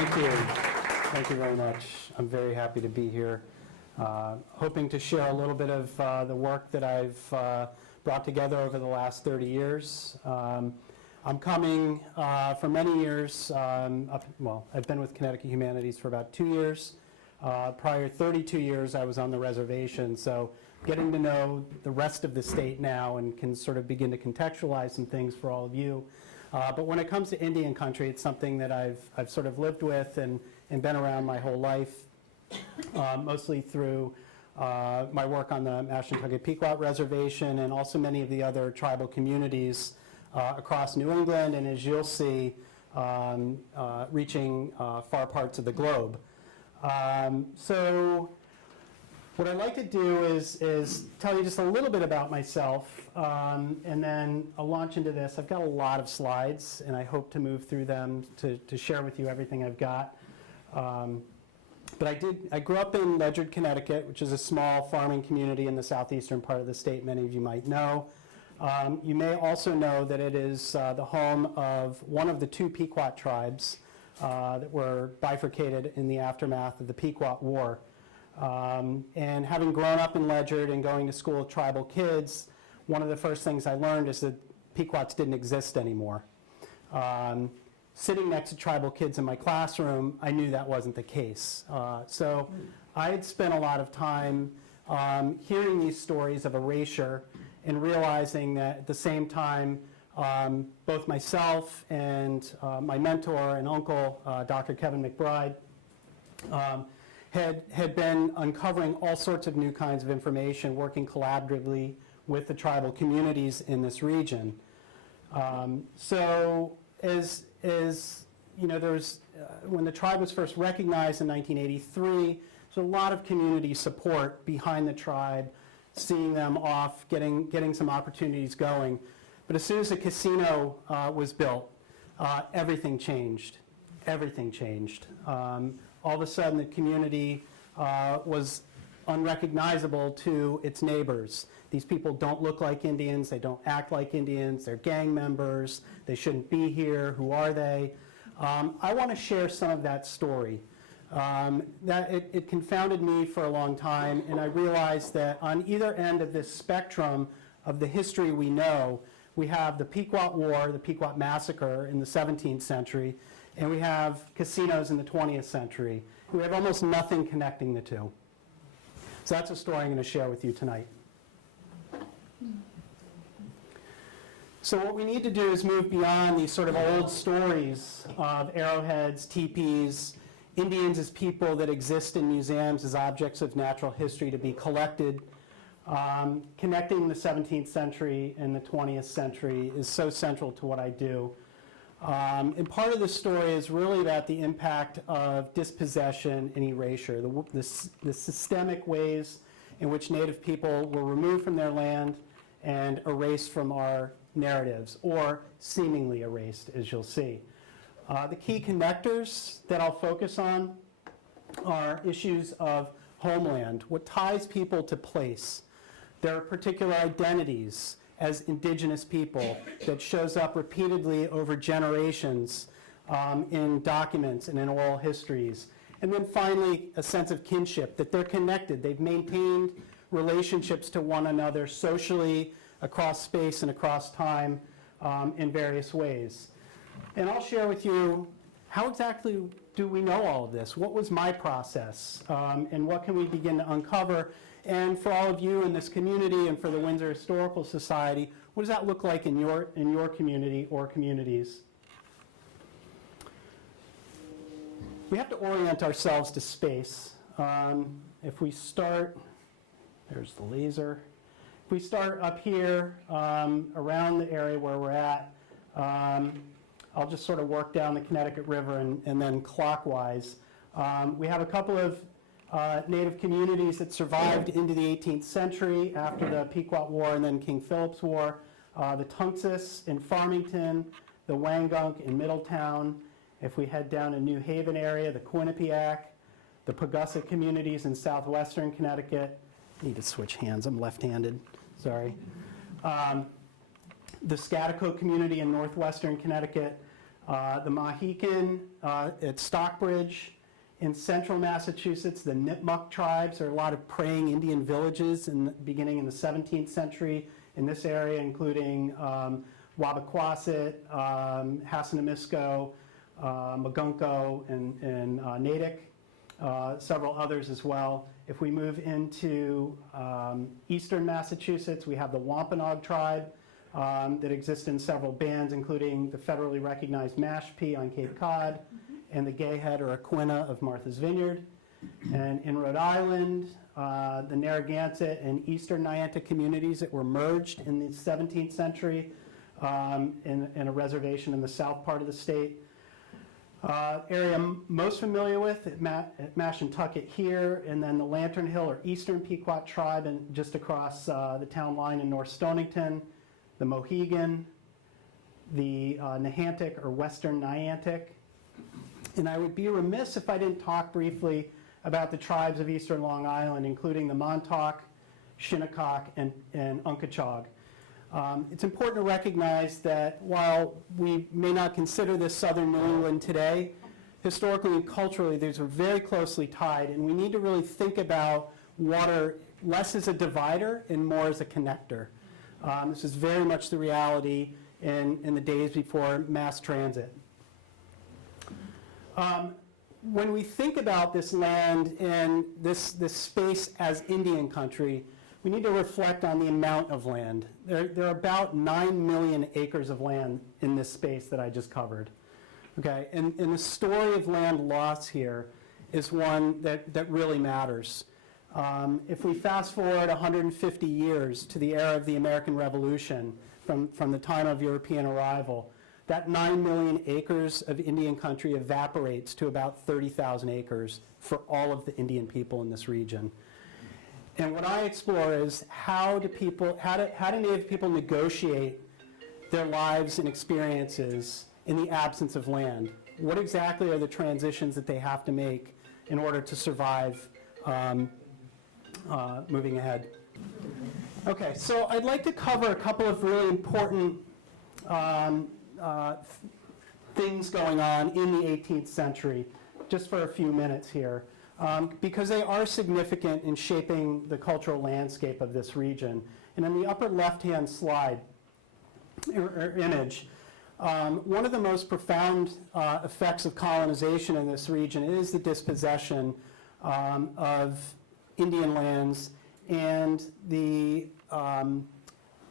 Thank you. Thank you very much. I'm very happy to be here. Hoping to share a little bit of the work that I've brought together over the last 30 years. I'm coming for many years, I've been with Connecticut Humanities for about 2 years. Prior 32 years I was on the reservation, so getting to know the rest of the state now and can sort of begin to contextualize some things for all of you. But when it comes to Indian country, it's something that I've sort of lived with and been around my whole life, mostly through my work on the Mashantucket Pequot Reservation and also many of the other tribal communities across New England, and as you'll see, reaching far parts of the globe. So what I'd like to do is tell you just a little bit about myself, and then I'll launch into this. I've got a lot of slides, and I hope to move through them to share with you everything I've got. But I grew up in Ledyard, Connecticut, which is a small farming community in the southeastern part of the state, many of you might know. You may also know that it is the home of one of the two Pequot tribes that were bifurcated in the aftermath of the Pequot War. And having grown up in Ledyard and going to school with tribal kids, one of the first things I learned is that Pequots didn't exist anymore. Sitting next to tribal kids in my classroom, I knew that wasn't the case. So I had spent a lot of time hearing these stories of erasure and realizing that at the same time, both myself and my mentor and uncle, Dr. Kevin McBride, had been uncovering all sorts of new kinds of information, working collaboratively with the tribal communities in this region. So as you know, when the tribe was first recognized in 1983, there's a lot of community support behind the tribe, seeing them off, getting some opportunities going. But as soon as the casino was built, everything changed. Everything changed. All of a sudden, the community was unrecognizable to its neighbors. These people don't look like Indians. They don't act like Indians. They're gang members. They shouldn't be here. Who are they? I want to share some of that story. It confounded me for a long time, and I realized that on either end of this spectrum of the history we know, we have the Pequot War, the Pequot Massacre in the 17th century, and we have casinos in the 20th century. We have almost nothing connecting the two. So that's a story I'm going to share with you tonight. So what we need to do is move beyond these sort of old stories of arrowheads, teepees, Indians as people that exist in museums as objects of natural history to be collected. Connecting the 17th century and the 20th century is so central to what I do. And part of the story is really about the impact of dispossession and erasure, the systemic ways in which Native people were removed from their land and erased from our narratives, or seemingly erased, as you'll see. The key connectors that I'll focus on are issues of homeland, what ties people to place, their particular identities as indigenous people that shows up repeatedly over generations in documents and in oral histories. And then finally, a sense of kinship, that they're connected. They've maintained relationships to one another socially, across space and across time in various ways. And I'll share with you, how exactly do we know all of this? What was my process? And what can we begin to uncover? And for all of you in this community and for the Windsor Historical Society, what does that look like in your community or communities? We have to orient ourselves to space. If we start, there's the laser. If we start up here around the area where we're at, I'll just sort of work down the Connecticut River and then clockwise. We have a couple of Native communities that survived into the 18th century after the Pequot War and then King Philip's War. The Tunxis in Farmington, the Wangunk in Middletown. If we head down to New Haven area, the Quinnipiac, the Paugussett communities in southwestern Connecticut. I need to switch hands, I'm left-handed, sorry. The Scaticoke community in northwestern Connecticut, The Mohegan at Stockbridge. In central Massachusetts, the Nipmuc tribes. There are a lot of praying Indian villages beginning in the 17th century in this area, including Wabaquasit, Hassanamisco, Magunko, and Natick, several others as well. If we move into eastern Massachusetts, we have the Wampanoag tribe that exists in several bands, including the federally recognized Mashpee on Cape Cod and the Gayhead or Aquina of Martha's Vineyard. And in Rhode Island, the Narragansett and eastern Niantic communities that were merged in the 17th century in a reservation in the south part of the state. Area I'm most familiar with at Mashantucket here, and then the Lantern Hill or Eastern Pequot tribe and just across the town line in North Stonington, the Mohegan, the Niantic or Western Niantic. And I would be remiss if I didn't talk briefly about the tribes of eastern Long Island, including the Montauk, Shinnecock, and Unkachog. It's important to recognize that while we may not consider this southern New England today, historically and culturally, these are very closely tied, and we need to really think about water less as a divider and more as a connector. This is very much the reality in the days before mass transit. When we think about this land and this space as Indian country, we need to reflect on the amount of land. There are about 9 million acres of land in this space that I just covered. Okay, and the story of land loss here is one that really matters. If we fast forward 150 years to the era of the American Revolution, from the time of European arrival, that 9 million acres of Indian country evaporates to about 30,000 acres for all of the Indian people in this region. And what I explore is how do Native people negotiate their lives and experiences in the absence of land? What exactly are the transitions that they have to make in order to survive moving ahead? Okay, so I'd like to cover a couple of really important things going on in the 18th century, just for a few minutes here. Because they are significant in shaping the cultural landscape of this region. And in the upper left-hand slide, or image, one of the most profound effects of colonization in this region is the dispossession of Indian lands and the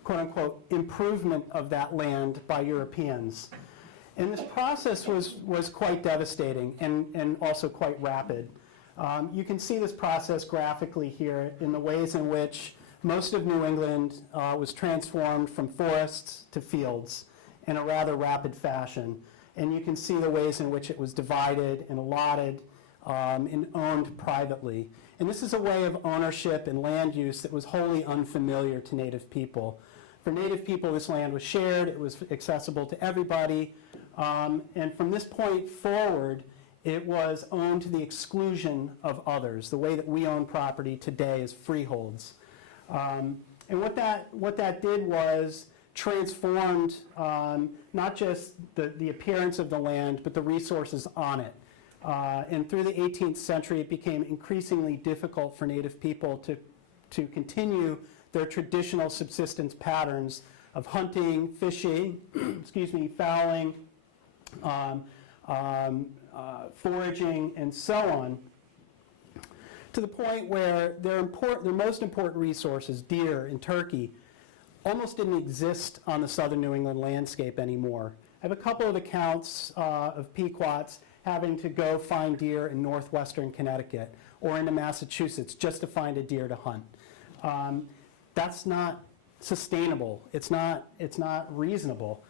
quote-unquote improvement of that land by Europeans. And this process was quite devastating and also quite rapid. You can see this process graphically here in the ways in which most of New England was transformed from forests to fields in a rather rapid fashion. And you can see the ways in which it was divided and allotted and owned privately. And this is a way of ownership and land use that was wholly unfamiliar to Native people. For Native people, this land was shared, it was accessible to everybody, and from this point forward, it was owned to the exclusion of others, the way that we own property today as freeholds. And what that did was transformed not just the appearance of the land, but the resources on it. And through the 18th century, it became increasingly difficult for Native people to continue their traditional subsistence patterns of hunting, fishing, fowling, foraging, and so on, to the point where their most important resources, deer and turkey, almost didn't exist on the southern New England landscape anymore. I have a couple of accounts of Pequots having to go find deer in northwestern Connecticut or into Massachusetts just to find a deer to hunt. That's not sustainable. It's not reasonable.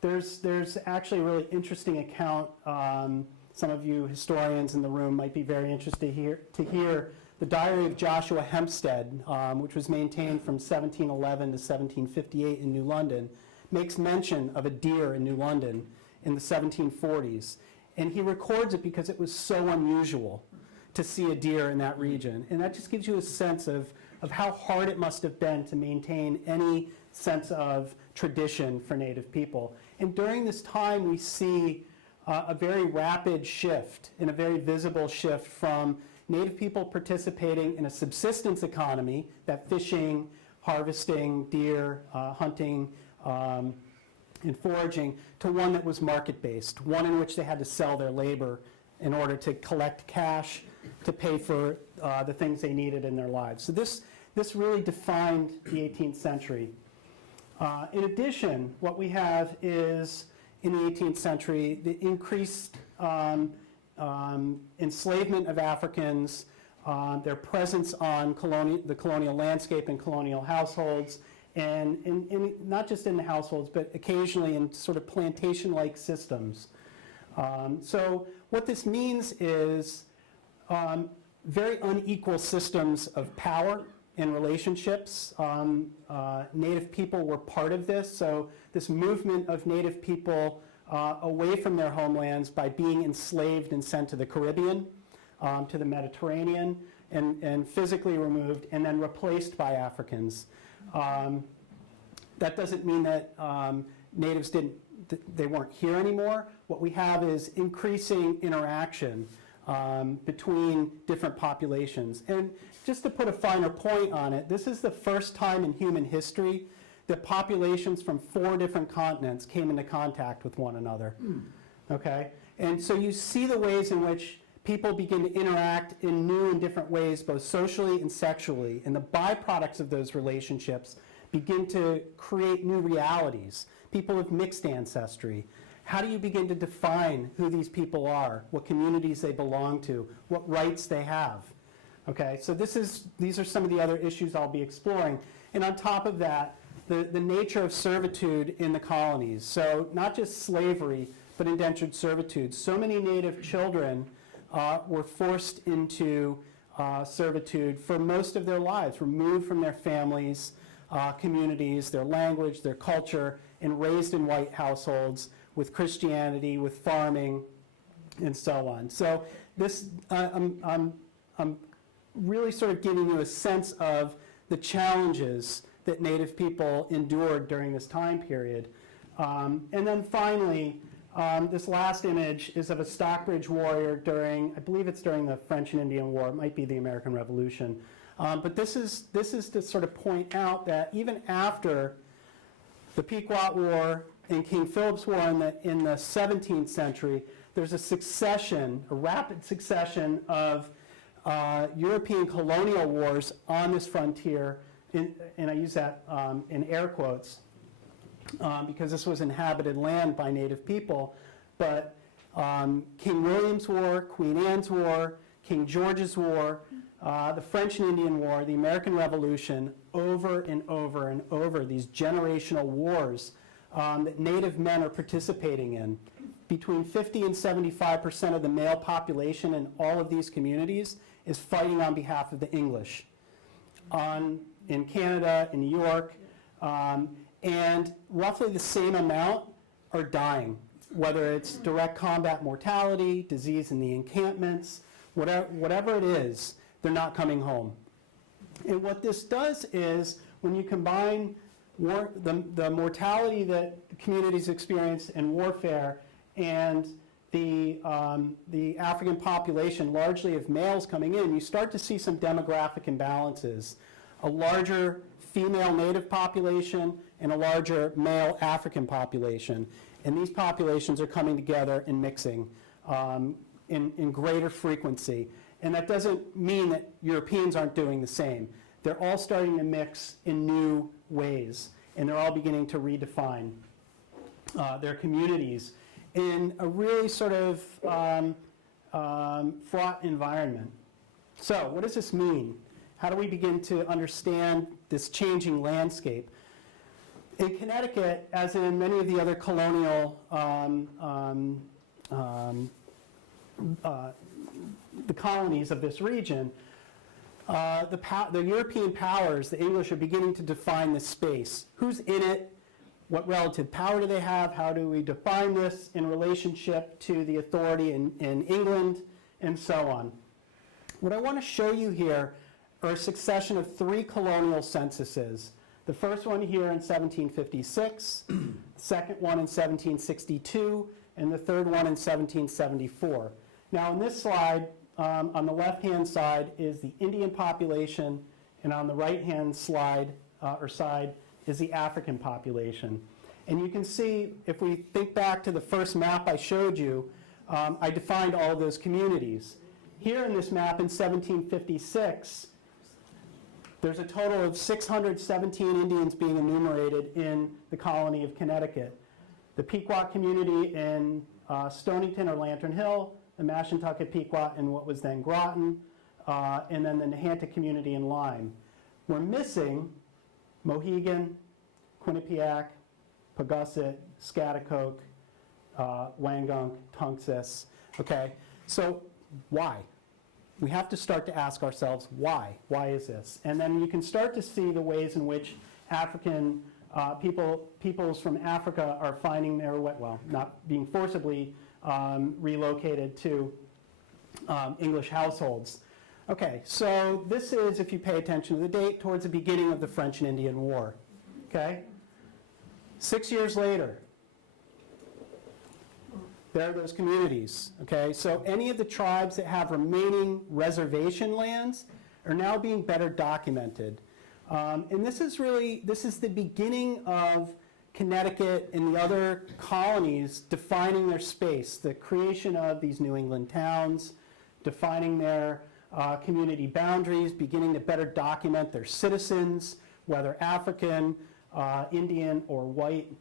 There's actually a really interesting account. Some of you historians in the room might be very interested to hear the Diary of Joshua Hempstead, which was maintained from 1711 to 1758 in New London, makes mention of a deer in New London in the 1740s. And he records it because it was so unusual to see a deer in that region. And that just gives you a sense of how hard it must have been to maintain any sense of tradition for Native people. And during this time, we see a very rapid shift and a very visible shift from Native people participating in a subsistence economy, that fishing, harvesting, deer, hunting, and foraging, to one that was market-based, one in which they had to sell their labor in order to collect cash to pay for the things they needed in their lives. So this really defined the 18th century. In addition, what we have is, in the 18th century, the increased enslavement of Africans, their presence on the colonial landscape and colonial households, and not just in the households, but occasionally in sort of plantation-like systems. So what this means is very unequal systems of power and relationships. Native people were part of this, so this movement of Native people away from their homelands by being enslaved and sent to the Caribbean, to the Mediterranean, and physically removed and then replaced by Africans. That doesn't mean that natives they weren't here anymore. What we have is increasing interaction between different populations. And just to put a finer point on it, this is the first time in human history that populations from 4 different continents came into contact with one another. Okay? And so you see the ways in which people begin to interact in new and different ways, both socially and sexually, and the byproducts of those relationships begin to create new realities. People with mixed ancestry. How do you begin to define who these people are, what communities they belong to, what rights they have? Okay, so these are some of the other issues I'll be exploring. And on top of that, the nature of servitude in the colonies. So not just slavery, but indentured servitude. So many Native children were forced into servitude for most of their lives, removed from their families, communities, their language, their culture, and raised in white households with Christianity, with farming, and so on. So this, I'm really sort of giving you a sense of the challenges that Native people endured during this time period. And then finally, this last image is of a Stockbridge warrior during, I believe it's during the French and Indian War, it might be the American Revolution. But this is to sort of point out that even after the Pequot War and King Philip's War in the 17th century, there's a rapid succession of European colonial wars on this frontier, and I use that in air quotes, because this was inhabited land by Native people. But King William's War, Queen Anne's War, King George's War, the French and Indian War, the American Revolution, over and over and over, these generational wars that Native men are participating in. Between 50 and 75% of the male population in all of these communities is fighting on behalf of the English. In Canada, in New York, and roughly the same amount are dying, whether it's direct combat mortality, disease in the encampments, whatever it is, they're not coming home. And what this does is, when you combine the mortality that communities experience in warfare and the African population, largely of males coming in, you start to see some demographic imbalances. A larger female Native population and a larger male African population. And these populations are coming together and mixing in greater frequency. And that doesn't mean that Europeans aren't doing the same. They're all starting to mix in new ways, and they're all beginning to redefine their communities in a really sort of fraught environment. So what does this mean? How do we begin to understand this changing landscape? In Connecticut, as in many of the other colonial the colonies of this region, the European powers, the English, are beginning to define this space. Who's in it? What relative power do they have? How do we define this in relationship to the authority in England, and so on? What I want to show you here are a succession of 3 colonial censuses The first one here in 1756, the second one in 1762, and the third one in 1774. Now in this slide, on the left-hand side is the Indian population, and on the right-hand slide, side is the African population. And you can see, if we think back to the first map I showed you, I defined all of those communities. Here in this map in 1756, there's a total of 617 Indians being enumerated in the colony of Connecticut. The Pequot community in Stonington or Lantern Hill, the Mashantucket Pequot in what was then Groton, and then the Nahanta community in Lyme. We're missing Mohegan, Quinnipiac, Pawcatuck, Scaticoke, Wangunk, Tunxus. Okay, so why? We have to start to ask ourselves why. Why is this? And then you can start to see the ways in which African peoples from Africa are finding their way, well, not being forcibly relocated to English households. Okay, so this is, if you pay attention to the date, towards the beginning of the French and Indian War. Okay? 6 years later, there are those communities. Okay? So any of the tribes that have remaining reservation lands are now being better documented. And this is the beginning of Connecticut and the other colonies defining their space, the creation of these New England towns, defining their community boundaries, beginning to better document their citizens, whether African, Indian, or white.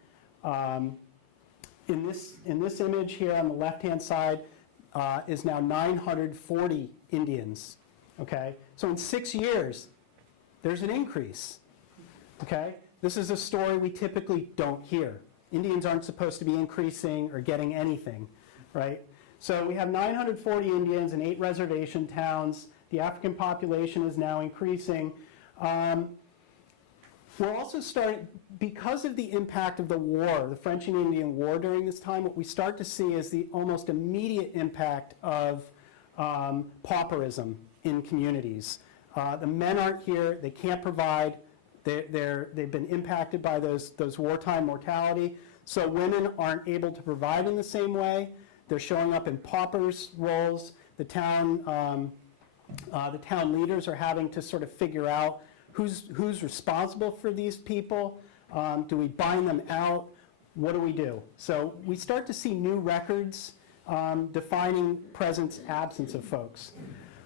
In this image here on the left-hand side is now 940 Indians. Okay, so in 6 years, there's an increase. Okay, this is a story we typically don't hear. Indians aren't supposed to be increasing or getting anything, right? So we have 940 Indians in 8 reservation towns. The African population is now increasing. We're also starting, because of the impact of the war, the French and Indian War during this time, what we start to see is the almost immediate impact of pauperism in communities. The men aren't here, they can't provide, they've been impacted by those wartime mortality, so women aren't able to provide in the same way. They're showing up in paupers roles. The town leaders are having to sort of figure out who's responsible for these people. Do we bind them out? What do we do? So we start to see new records defining presence, absence of folks.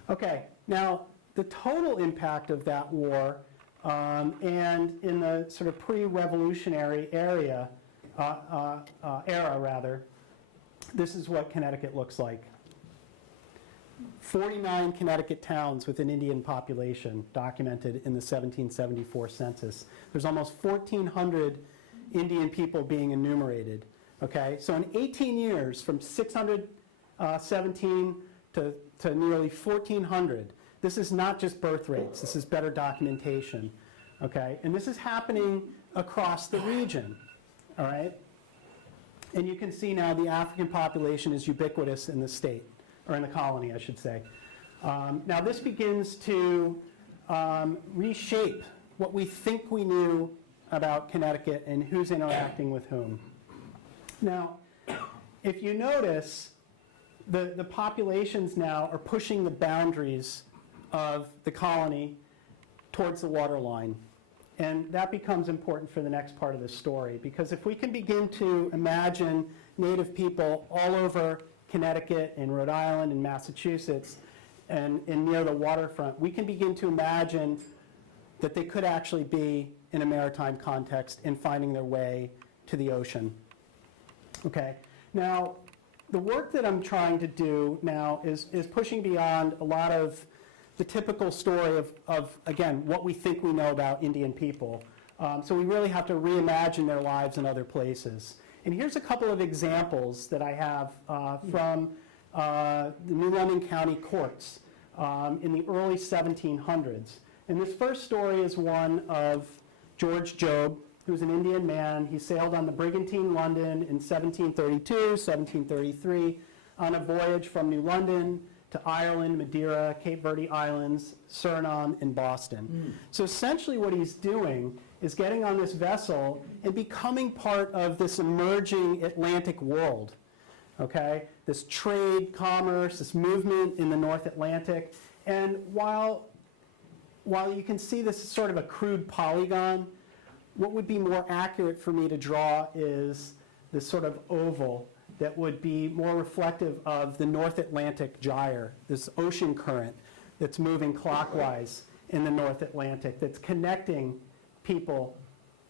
Okay, now the total impact of that war and in the sort of pre-revolutionary era, this is what Connecticut looks like. 49 Connecticut towns with an Indian population documented in the 1774 census. There's almost 1,400 Indian people being enumerated. Okay, so in 18 years, from 617 to nearly 1,400, this is not just birth rates, this is better documentation. Okay, and this is happening across the region. All right, and you can see now the African population is ubiquitous in the state. Or in the colony, I should say. Now this begins to reshape what we think we knew about Connecticut and who's interacting with whom. Now, if you notice, the populations now are pushing the boundaries of the colony towards the waterline. And that becomes important for the next part of the story, because if we can begin to imagine Native people all over Connecticut and Rhode Island and Massachusetts and near the waterfront, we can begin to imagine that they could actually be in a maritime context and finding their way to the ocean. Okay, now the work that I'm trying to do now is pushing beyond a lot of the typical story of again, what we think we know about Indian people. So we really have to reimagine their lives in other places. And here's a couple of examples that I have from the New London County courts in the early 1700s. And this first story is one of George Job, who's an Indian man. He sailed on the brigantine London in 1732, 1733, on a voyage from New London to Ireland, Madeira, Cape Verde Islands, Suriname, and Boston. So essentially what he's doing is getting on this vessel and becoming part of this emerging Atlantic world, okay? This trade, commerce, this movement in the North Atlantic. And while you can see this as sort of a crude polygon, what would be more accurate for me to draw is this sort of oval that would be more reflective of the North Atlantic gyre, this ocean current that's moving clockwise in the North Atlantic, that's connecting people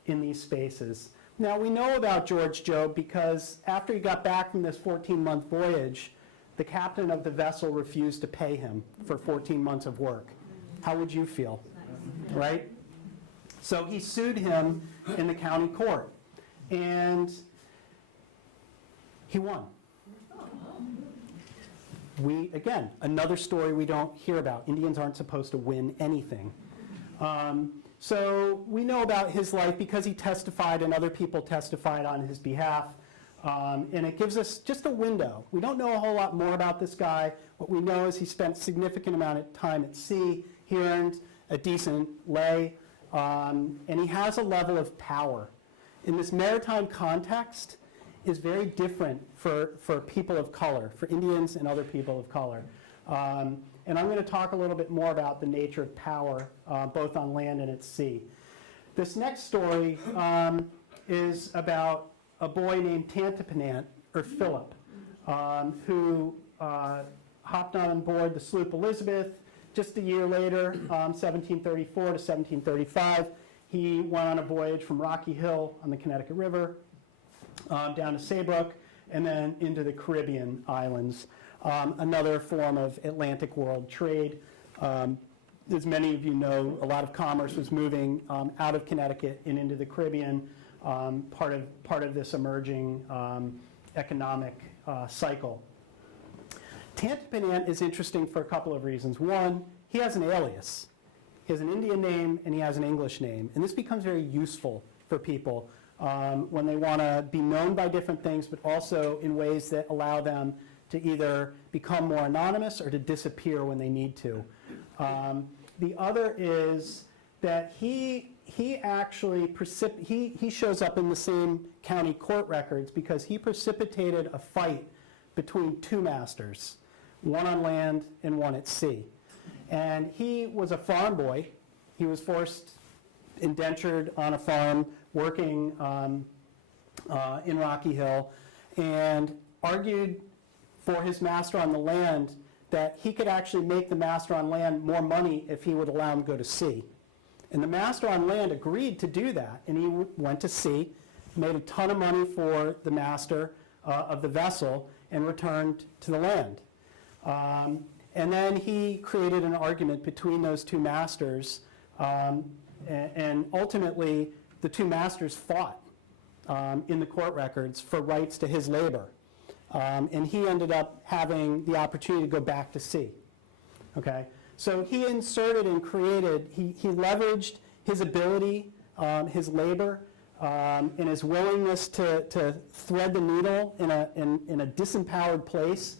in these spaces. Now, we know about George Job because after he got back from this 14-month voyage, the captain of the vessel refused to pay him for 14 months of work. How would you feel, right? So he sued him in the county court, and he won. Again, another story we don't hear about. Indians aren't supposed to win anything. So we know about his life because he testified and other people testified on his behalf. And it gives us just a window. We don't know a whole lot more about this guy. What we know is he spent a significant amount of time at sea. He earned a decent lay. And he has a level of power. In this maritime context, is very different for people of color, for Indians and other people of color. And I'm going to talk a little bit more about the nature of power, both on land and at sea. This next story is about a boy named Tampa Pennant, or Philip, who hopped on board the sloop Elizabeth. Just a year later, 1734 to 1735, he went on a voyage from Rocky Hill on the Connecticut River down to Saybrook, and then into the Caribbean islands, another form of Atlantic world trade. As many of you know, a lot of commerce was moving out of Connecticut and into the Caribbean, part of this emerging economic cycle. Tampa Pennant is interesting for a couple of reasons. One, he has an alias. He has an Indian name and he has an English name. And this becomes very useful for people when they want to be known by different things, but also in ways that allow them to either become more anonymous or to disappear when they need to. The other is that he actually he shows up in the same county court records because he precipitated a fight between two masters, one on land and one at sea. And he was a farm boy. He was indentured on a farm, working in Rocky Hill, and argued for his master on the land that he could actually make the master on land more money if he would allow him to go to sea. And the master on land agreed to do that, and he went to sea, made a ton of money for the master of the vessel, and returned to the land. And then he created an argument between those two masters, and ultimately the two masters fought in the court records for rights to his labor. And he ended up having the opportunity to go back to sea. Okay? So he inserted and created, he leveraged his ability, his labor, and his willingness to thread the needle in a disempowered place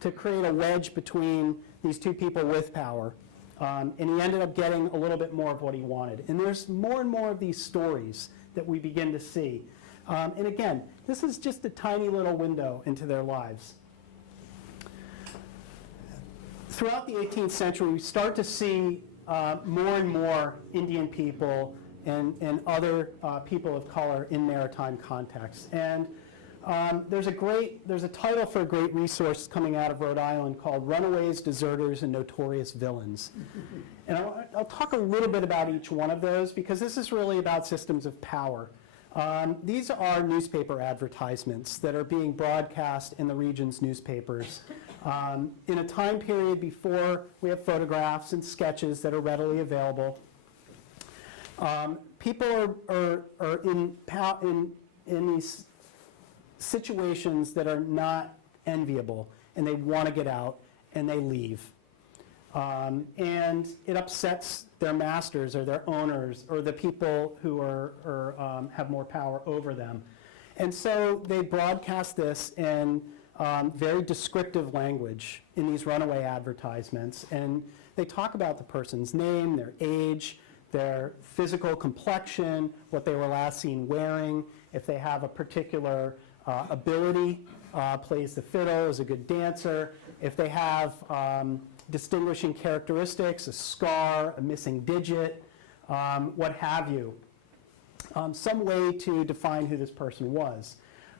to create a wedge between these two people with power. And he ended up getting a little bit more of what he wanted. And there's more and more of these stories that we begin to see. And again, this is just a tiny little window into their lives. Throughout the 18th century, we start to see more and more Indian people and other people of color in maritime contexts. And there's a title for a great resource coming out of Rhode Island called Runaways, Deserters, and Notorious Villains. And I'll talk a little bit about each one of those because this is really about systems of power. These are newspaper advertisements that are being broadcast in the region's newspapers in a time period before we have photographs and sketches that are readily available. People are in these situations that are not enviable, and they want to get out, and they leave. And it upsets their masters or their owners or the people who have more power over them. And so they broadcast this in very descriptive language in these runaway advertisements. And they talk about the person's name, their age, their physical complexion, what they were last seen wearing, if they have a particular ability, plays the fiddle, is a good dancer, if they have distinguishing characteristics, a scar, a missing digit, what have you. Some way to define who this person was.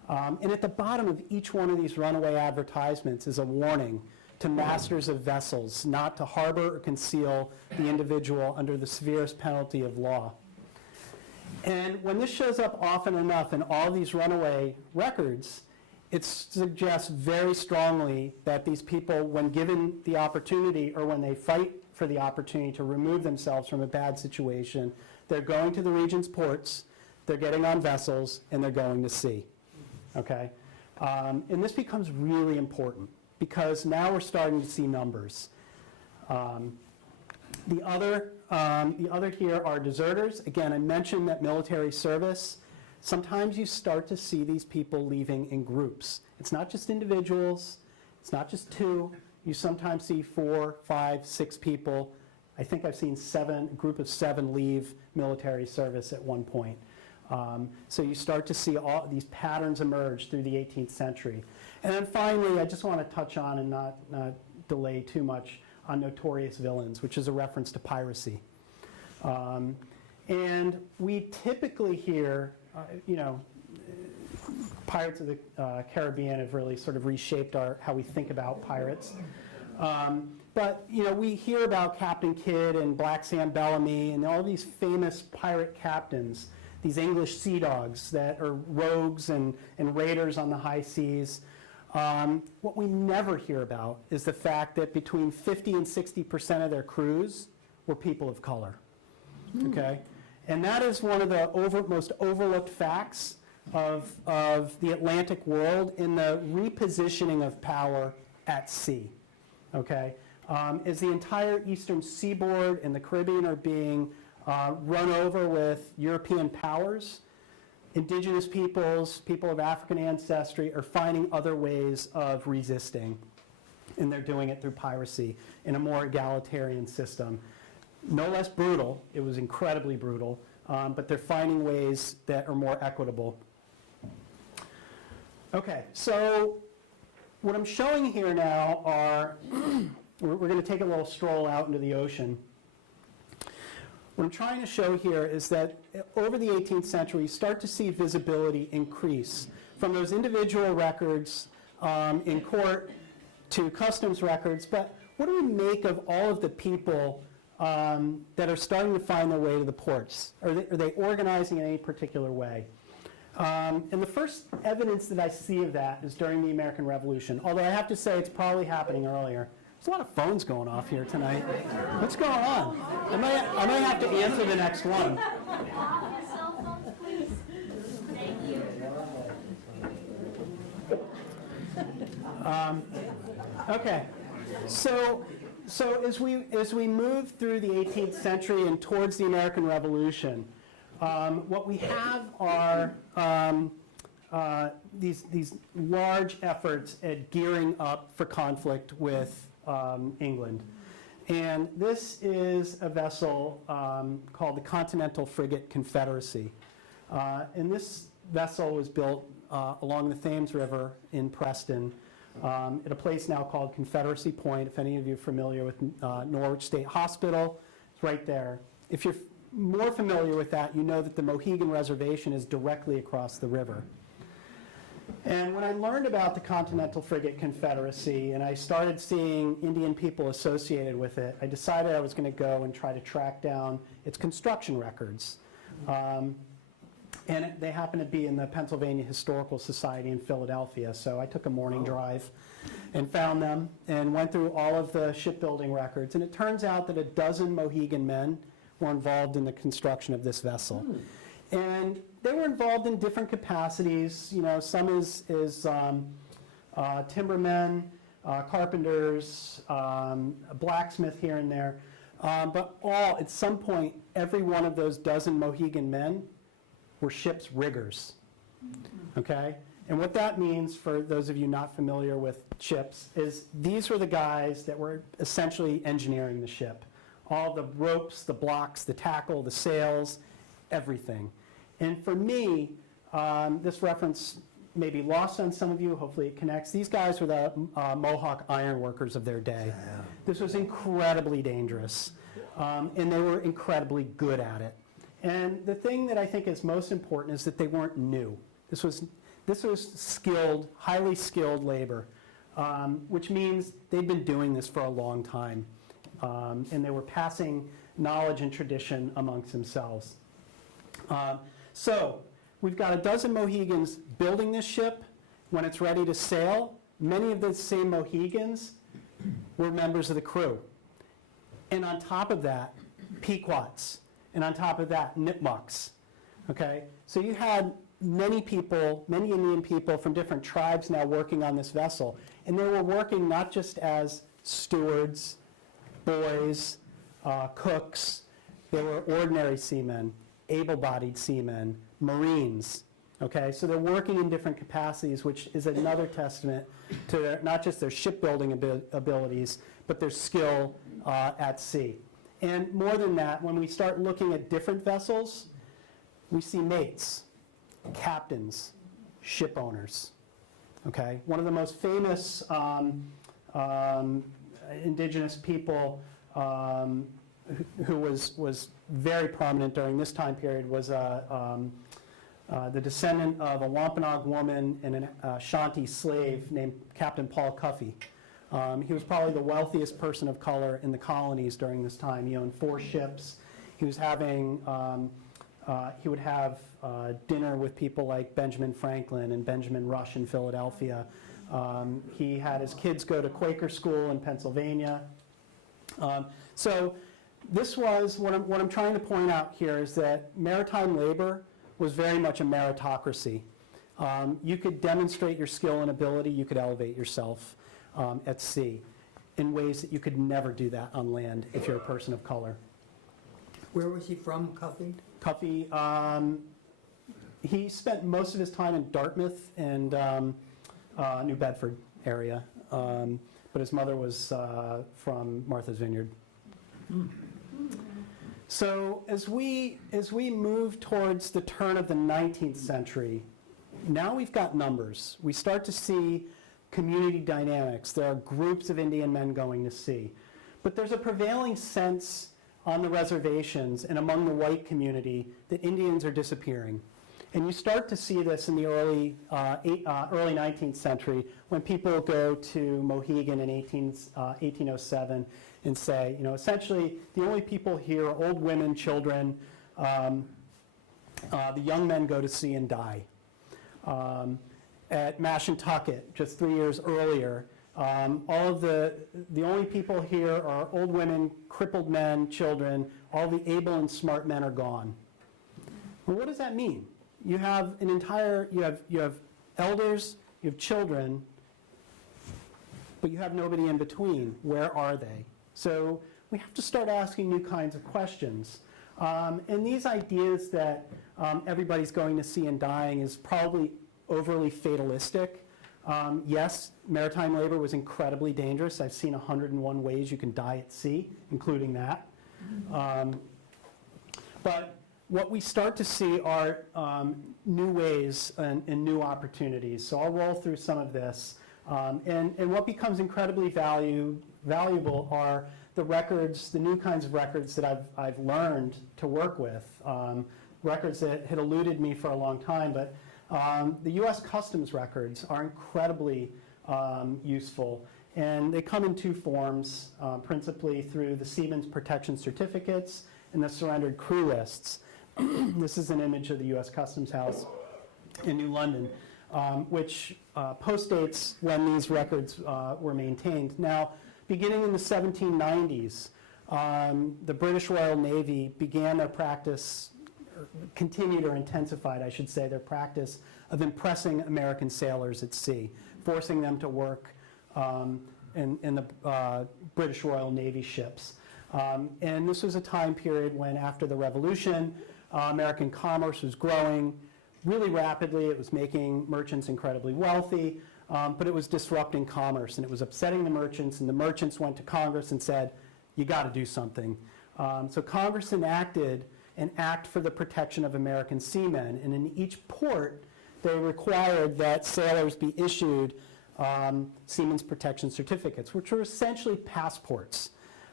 And at the bottom of each one of these runaway advertisements is a warning to masters of vessels not to harbor or conceal the individual under the severest penalty of law. And when this shows up often enough in all these runaway records, it suggests very strongly that these people, when given the opportunity or when they fight for the opportunity to remove themselves from a bad situation, they're going to the region's ports, they're getting on vessels, and they're going to sea. Okay? And this becomes really important because now we're starting to see numbers. The other here are deserters. Again, I mentioned that military service. Sometimes you start to see these people leaving in groups. It's not just individuals. It's not just two. You sometimes see 4, 5, 6 people. I think I've seen a group of 7 leave military service at one point. So you start to see all these patterns emerge through the 18th century. And then finally, I just want to touch on and not delay too much on notorious villains, which is a reference to piracy. And we typically hear, Pirates of the Caribbean have really sort of reshaped how we think about pirates. But we hear about Captain Kidd and Black Sam Bellamy and all these famous pirate captains, these English sea dogs that are rogues and raiders on the high seas. What we never hear about is the fact that between 50 and 60% of their crews were people of color. Okay? And that is one of the most overlooked facts of the Atlantic world in the repositioning of power at sea. Okay? As the entire eastern seaboard and the Caribbean are being run over with European powers, indigenous peoples, people of African ancestry are finding other ways of resisting. And they're doing it through piracy in a more egalitarian system. No less brutal, it was incredibly brutal, but they're finding ways that are more equitable. Okay, so what I'm showing here now are, we're going to take a little stroll out into the ocean. What I'm trying to show here is that over the 18th century, you start to see visibility increase from those individual records in court to customs records. But what do we make of all of the people that are starting to find their way to the ports? Are they organizing in any particular way? And the first evidence that I see of that is during the American Revolution, although I have to say it's probably happening earlier. There's a lot of phones going off here tonight. What's going on? I might have to answer the next one. Cell phones, please. Thank you. Okay, so as we move through the 18th century and towards the American Revolution, what we have are these large efforts at gearing up for conflict with England. And this is a vessel called the Continental frigate Confederacy. And this vessel was built along the Thames River in Preston at a place now called Confederacy Point. If any of you are familiar with Norwich State Hospital, it's right there. If you're more familiar with that, you know that the Mohegan Reservation is directly across the river. And when I learned about the Continental frigate Confederacy and I started seeing Indian people associated with it, I decided I was going to go and try to track down its construction records. And they happen to be in the Pennsylvania Historical Society in Philadelphia. So I took a morning drive and found them and went through all of the shipbuilding records. And it turns out that a dozen Mohegan men were involved in the construction of this vessel. And they were involved in different capacities. Some is timbermen, carpenters, a blacksmith here and there. But at some point, every one of those dozen Mohegan men were ship's riggers. Okay? And what that means, for those of you not familiar with ships, is these were the guys that were essentially engineering the ship. all the ropes, the blocks, the tackle, the sails, everything. And for me, this reference may be lost on some of you, hopefully it connects. These guys were the Mohawk iron workers of their day. This was incredibly dangerous, and they were incredibly good at it. And the thing that I think is most important is that they weren't new. This was skilled, highly skilled labor, which means they'd been doing this for a long time. And they were passing knowledge and tradition amongst themselves. So we've got a dozen Mohegans building this ship. When it's ready to sail, many of the same Mohegans were members of the crew. And on top of that, Pequots. And on top of that, Nipmucks. Okay? So you had many people, many Indian people from different tribes now working on this vessel. And they were working not just as stewards, boys, cooks. They were ordinary seamen, able-bodied seamen, Marines. Okay, so they're working in different capacities, which is another testament to not just their shipbuilding abilities, but their skill at sea. And more than that, when we start looking at different vessels, we see mates, captains, ship owners. Okay, one of the most famous indigenous people who was very prominent during this time period was the descendant of a Wampanoag woman and an Ashanti slave named Captain Paul Cuffy. He was probably the wealthiest person of color in the colonies during this time. He owned 4 ships. He was having, he would have dinner with people like Benjamin Franklin and Benjamin Rush in Philadelphia. He had his kids go to Quaker school in Pennsylvania. So this was, what I'm trying to point out here is that maritime labor was very much a meritocracy. You could demonstrate your skill and ability, you could elevate yourself at sea in ways that you could never do that on land if you're a person of color. Where was he from, Cuffy? Cuffy, he spent most of his time in Dartmouth and New Bedford area, but his mother was from Martha's Vineyard. So as we move towards the turn of the 19th century, now we've got numbers. We start to see community dynamics. There are groups of Indian men going to sea. But there's a prevailing sense on the reservations and among the white community that Indians are disappearing. And you start to see this in the early 19th century when people go to Mohegan in 1807 and say, you know, essentially the only people here are old women, children, the young men go to sea and die. At Mashantucket, just 3 years earlier, all of the only people here are old women, crippled men, children. All the able and smart men are gone. Well, what does that mean? You have an entire, you have elders, you have children, but you have nobody in between. Where are they? So we have to start asking new kinds of questions. And these ideas that everybody's going to sea and dying is probably overly fatalistic. Yes, maritime labor was incredibly dangerous. I've seen 101 ways you can die at sea, including that. But what we start to see are new ways and new opportunities. So I'll roll through some of this. And what becomes incredibly valuable are the records, the new kinds of records that I've learned to work with. Records that had eluded me for a long time, but the U.S. Customs records are incredibly useful. And they come in 2 forms, principally through the Seaman's Protection Certificates and the surrendered crew lists. This is an image of the U.S. Customs House in New London, which postdates when these records were maintained. Now, beginning in the 1790s, the British Royal Navy began their practice, or continued or intensified, I should say, their practice of impressing American sailors at sea, forcing them to work in the British Royal Navy ships. And this was a time period when, after the Revolution, American commerce was growing really rapidly. It was making merchants incredibly wealthy, but it was disrupting commerce, and it was upsetting the merchants, and the merchants went to Congress and said, you got to do something. So Congress enacted an act for the protection of American seamen, and in each port, they required that sailors be issued seamen's protection certificates, which were essentially passports.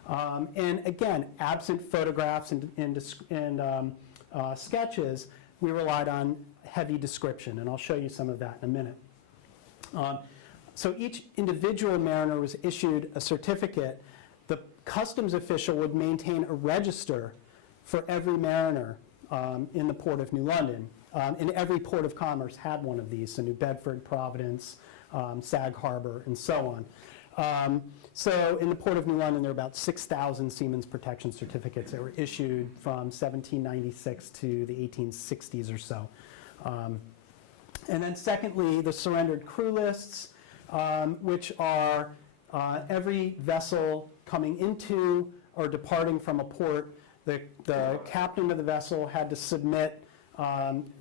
And again, absent photographs and sketches, we relied on heavy description, and I'll show you some of that in a minute. So each individual mariner was issued a certificate. The customs official would maintain a register for every mariner in the Port of New London. And every port of commerce had one of these, so New Bedford, Providence, Sag Harbor, and so on. So in the Port of New London, there are about 6,000 seamen's protection certificates that were issued from 1796 to the 1860s or so. And then secondly, the surrendered crew lists, which are every vessel coming into or departing from a port. The captain of the vessel had to submit,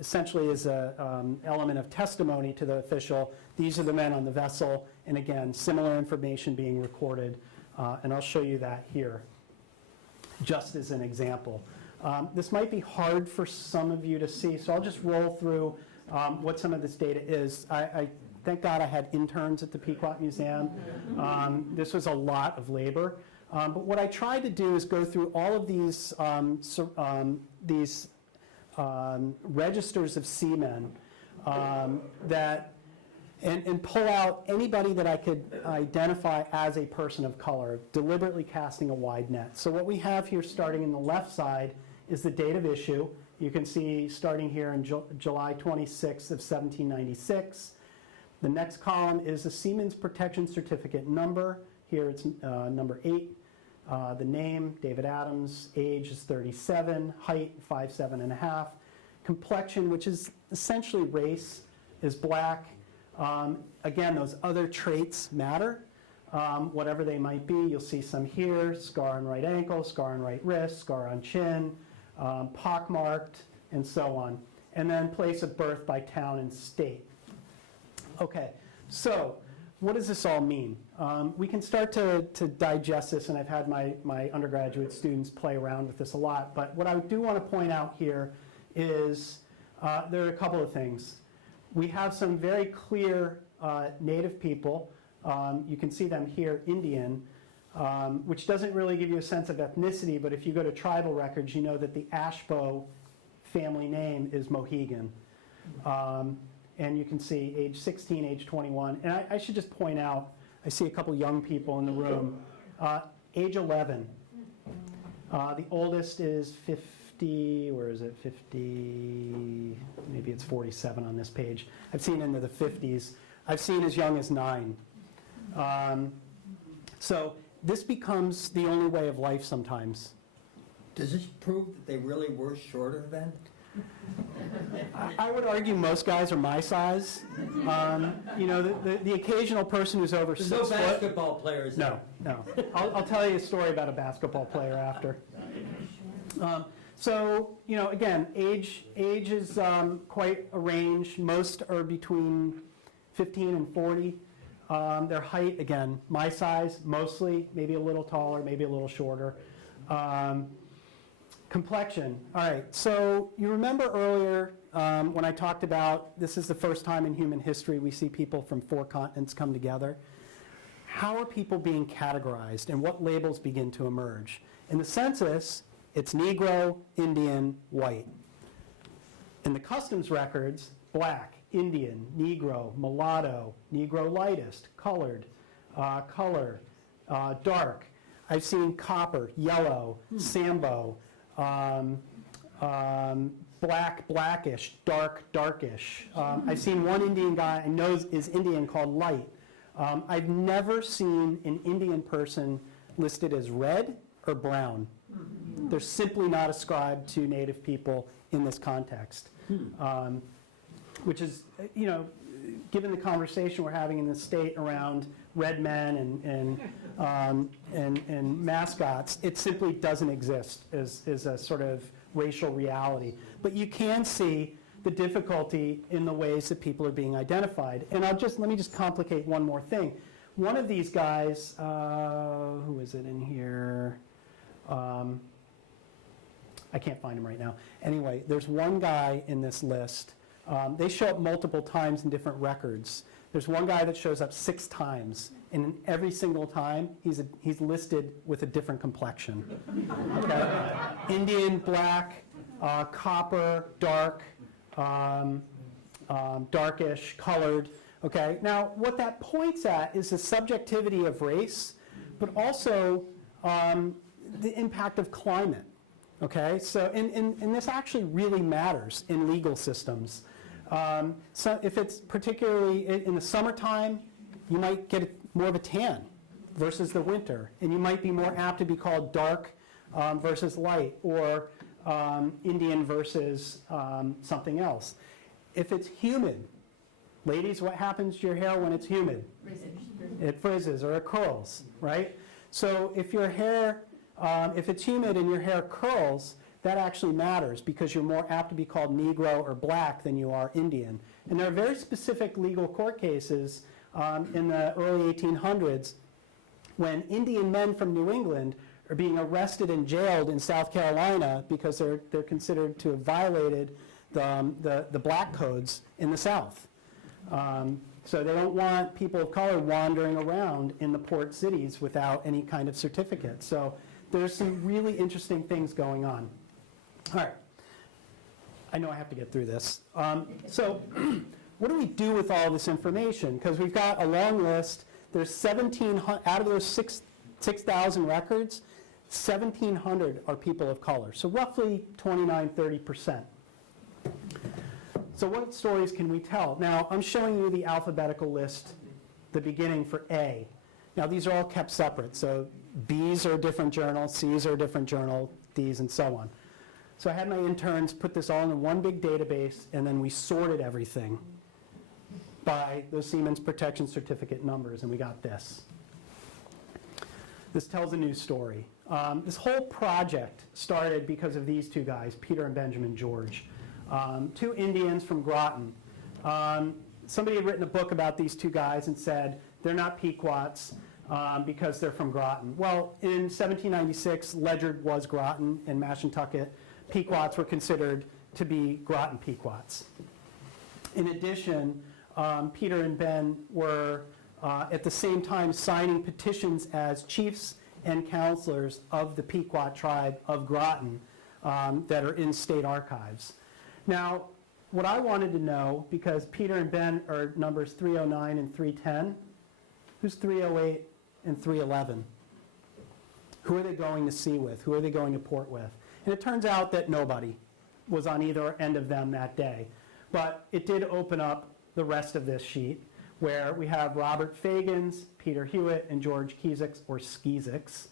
essentially as an element of testimony to the official, these are the men on the vessel, and again, similar information being recorded, and I'll show you that here, just as an example. This might be hard for some of you to see, so I'll just roll through what some of this data is. Thank God I had interns at the Pequot Museum. This was a lot of labor. But what I tried to do is go through all of these registers of seamen and pull out anybody that I could identify as a person of color, deliberately casting a wide net. So what we have here starting in the left side is the date of issue. You can see starting here in July 26th of 1796. The next column is the Seaman's Protection Certificate number. Here it's number 8. The name, David Adams. Age is 37. Height, 5'7½". Complexion, which is essentially race, is black. Again, those other traits matter, whatever they might be. You'll see some here: scar on right ankle, scar on right wrist, scar on chin, pockmarked, and so on. And then place of birth by town and state. Okay, so what does this all mean? We can start to digest this, and I've had my undergraduate students play around with this a lot, but what I do want to point out here is there are a couple of things. We have some very clear native people. You can see them here, Indian, which doesn't really give you a sense of ethnicity, but if you go to tribal records, you know that the Ashbow family name is Mohegan. And you can see age 16, age 21. And I should just point out, I see a couple young people in the room. Age 11. The oldest is 50, where is it, 50, maybe it's 47 on this page. I've seen into the 50s. I've seen as young as 9. So this becomes the only way of life sometimes. Does this prove that they really were shorter then? I would argue most guys are my size. You know, the occasional person who's over 6 There's foot. no basketball players there. No. I'll tell you a story about a basketball player after. So, you know, again, age is quite a range. Most are between 15 and 40. Their height, again, my size, mostly, maybe a little taller, maybe a little shorter. Complexion. All right, so you remember earlier when I talked about this is the first time in human history we see people from 4 continents come together. How are people being categorized and what labels begin to emerge? In the census, it's Negro, Indian, white. In the customs records, black, Indian, Negro, mulatto, Negro lightest, colored, color, dark. I've seen copper, yellow, Sambo, black, blackish, dark, darkish. I've seen one Indian guy I know is Indian called light. I've never seen an Indian person listed as red or brown. They're simply not ascribed to Native people in this context, which is, you know, given the conversation we're having in the state around red men and mascots, it simply doesn't exist as a sort of racial reality. But you can see the difficulty in the ways that people are being identified. And let me just complicate one more thing. One of these guys, who is it in here? I can't find him right now. Anyway, there's one guy in this list. They show up multiple times in different records. There's one guy that shows up 6 times, and in every single time, he's listed with a different complexion. Okay? Indian, black, copper, dark, darkish, colored. Okay? Now, what that points at is the subjectivity of race, but also the impact of climate. Okay? So, and this actually really matters in legal systems. So if it's particularly in the summertime, you might get more of a tan versus the winter, and you might be more apt to be called dark versus light, or Indian versus something else. If it's humid, ladies, what happens to your hair when it's humid? It frizzes or it curls, right? So if your hair, if it's humid and your hair curls, that actually matters because you're more apt to be called Negro or black than you are Indian. And there are very specific legal court cases in the early 1800s when Indian men from New England are being arrested and jailed in South Carolina because they're considered to have violated the black codes in the South. So they don't want people of color wandering around in the port cities without any kind of certificate. So there's some really interesting things going on. All right. I know I have to get through this. So what do we do with all this information? Because we've got a long list. There's 1,700, out of those 6,000 records, 1,700 are people of color. So roughly 29-30%. So what stories can we tell? Now, I'm showing you the alphabetical list, the beginning for A. Now, these are all kept separate. So B's are a different journal, C's are a different journal, D's, and so on. So I had my interns put this all in one big database, and then we sorted everything by those Siemens Protection Certificate numbers, and we got this. This tells a new story. This whole project started because of these two guys, Peter and Benjamin George, 2 Indians from Groton. Somebody had written a book about these two guys and said, they're not Pequots because they're from Groton. Well, in 1796, Ledyard was Groton and Mashantucket. Pequots were considered to be Groton Pequots. In addition, Peter and Ben were at the same time signing petitions as chiefs and counselors of the Pequot tribe of Groton that are in state archives. Now, what I wanted to know, because Peter and Ben are numbers 309 and 310, who's 308 and 311? Who are they going to sea with? Who are they going to port with? And it turns out that nobody was on either end of them that day. But it did open up the rest of this sheet, where we have Robert Fagans, Peter Hewitt, and George Keezix, or Skeezix,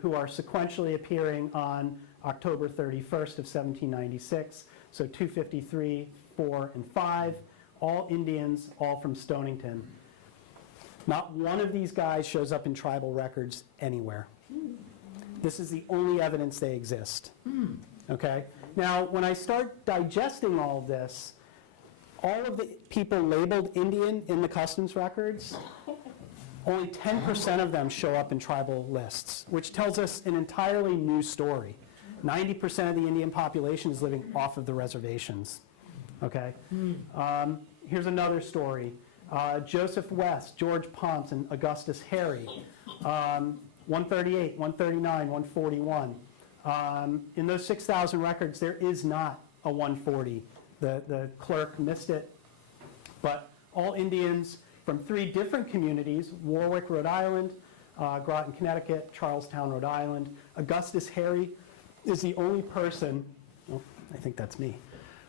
who are sequentially appearing on October 31st of 1796. So 253, 4, and 5, all Indians, all from Stonington. Not one of these guys shows up in tribal records anywhere. This is the only evidence they exist. Okay? Now, when I start digesting all of this, all of the people labeled Indian in the customs records, only 10% of them show up in tribal lists, which tells us an entirely new story. 90% of the Indian population is living off of the reservations. Okay? Here's another story. Joseph West, George Pomps, and Augustus Harry. 138, 139, 141. In those 6,000 records, there is not a 140. The clerk missed it. But all Indians from 3 different communities, Warwick, Rhode Island, Groton, Connecticut, Charlestown, Rhode Island. Augustus Harry is the only person, oh, I think that's me.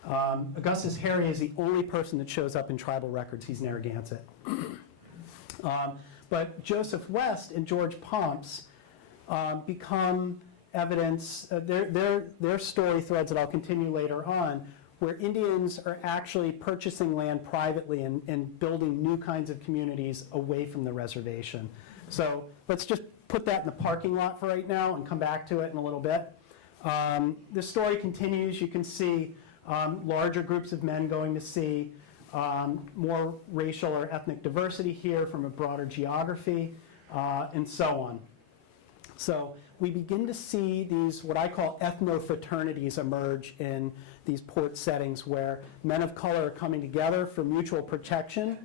Augustus Harry is the only person that shows up in tribal records. He's Narragansett. But Joseph West and George Pomps become evidence, their story threads that I'll continue later on, where Indians are actually purchasing land privately and building new kinds of communities away from the reservation. So let's just put that in the parking lot for right now and come back to it in a little bit. The story continues. You can see larger groups of men going to sea, more racial or ethnic diversity here from a broader geography, and so on. So we begin to see these, what I call ethno-fraternities, emerge in these port settings where men of color are coming together for mutual protection.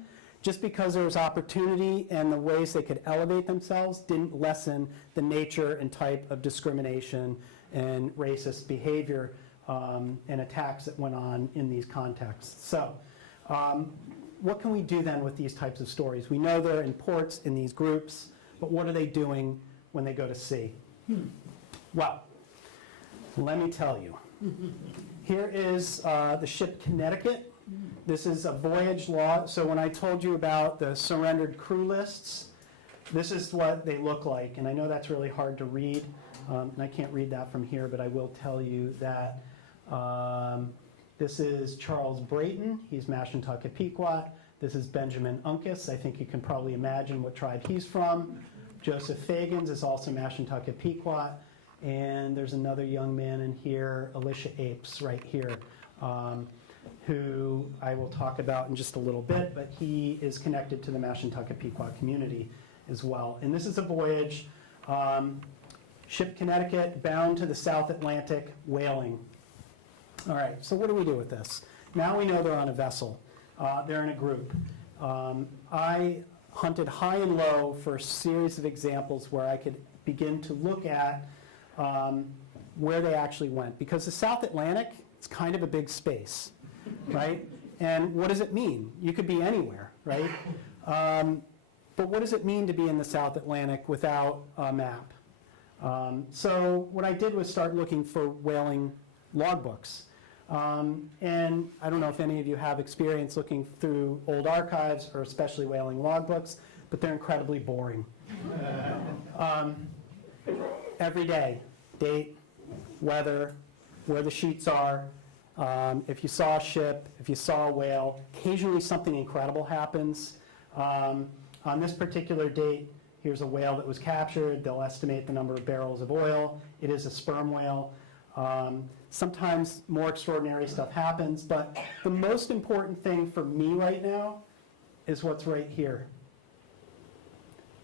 Just because there was opportunity and the ways they could elevate themselves didn't lessen the nature and type of discrimination and racist behavior and attacks that went on in these contexts. So what can we do then with these types of stories? We know they're in ports in these groups, but what are they doing when they go to sea? Well, let me tell you. Here is the ship Connecticut. This is a voyage log. So when I told you about the surrendered crew lists, this is what they look like. And I know that's really hard to read, and I can't read that from here, but I will tell you that this is Charles Brayton. He's Mashantucket Pequot. This is Benjamin Uncas. I think you can probably imagine what tribe he's from. Joseph Fagans is also Mashantucket Pequot. And there's another young man in here, Alysha Apes, right here, who I will talk about in just a little bit, but he is connected to the Mashantucket Pequot community as well. And this is a voyage, ship Connecticut, bound to the South Atlantic, whaling. All right, so what do we do with this? Now we know they're on a vessel. They're in a group. I hunted high and low for a series of examples where I could begin to look at where they actually went. Because the South Atlantic, it's kind of a big space, right? And what does it mean? You could be anywhere, right? But what does it mean to be in the South Atlantic without a map? So what I did was start looking for whaling logbooks. And I don't know if any of you have experience looking through old archives or especially whaling logbooks, but they're incredibly boring. Every day, date, weather, where the sheets are, if you saw a ship, if you saw a whale, occasionally something incredible happens. On this particular date, here's a whale that was captured. They'll estimate the number of barrels of oil. It is a sperm whale. Sometimes more extraordinary stuff happens, but the most important thing for me right now is what's right here.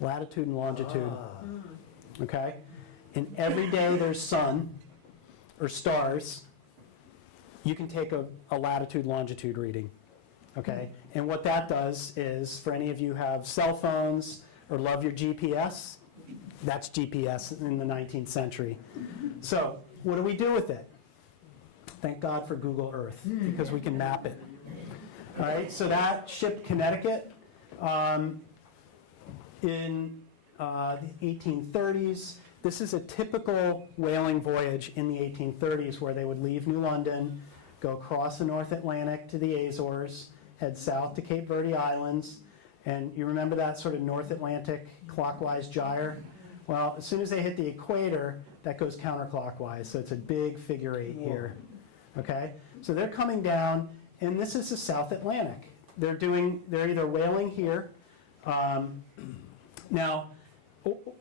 Latitude and longitude. Okay? And every day there's sun or stars, you can take a latitude longitude reading. Okay? And what that does is, for any of you who have cell phones or love your GPS, that's GPS in the 19th century. So what do we do with it? Thank God for Google Earth, because we can map it. All right, so that ship Connecticut in the 1830s, this is a typical whaling voyage in the 1830s where they would leave New London, go across the North Atlantic to the Azores, head south to Cape Verde Islands, and you remember that sort of North Atlantic clockwise gyre? Well, as soon as they hit the equator, that goes counterclockwise, so it's a big figure eight here. Okay, so they're coming down, and this is the South Atlantic. They're either whaling here. Now,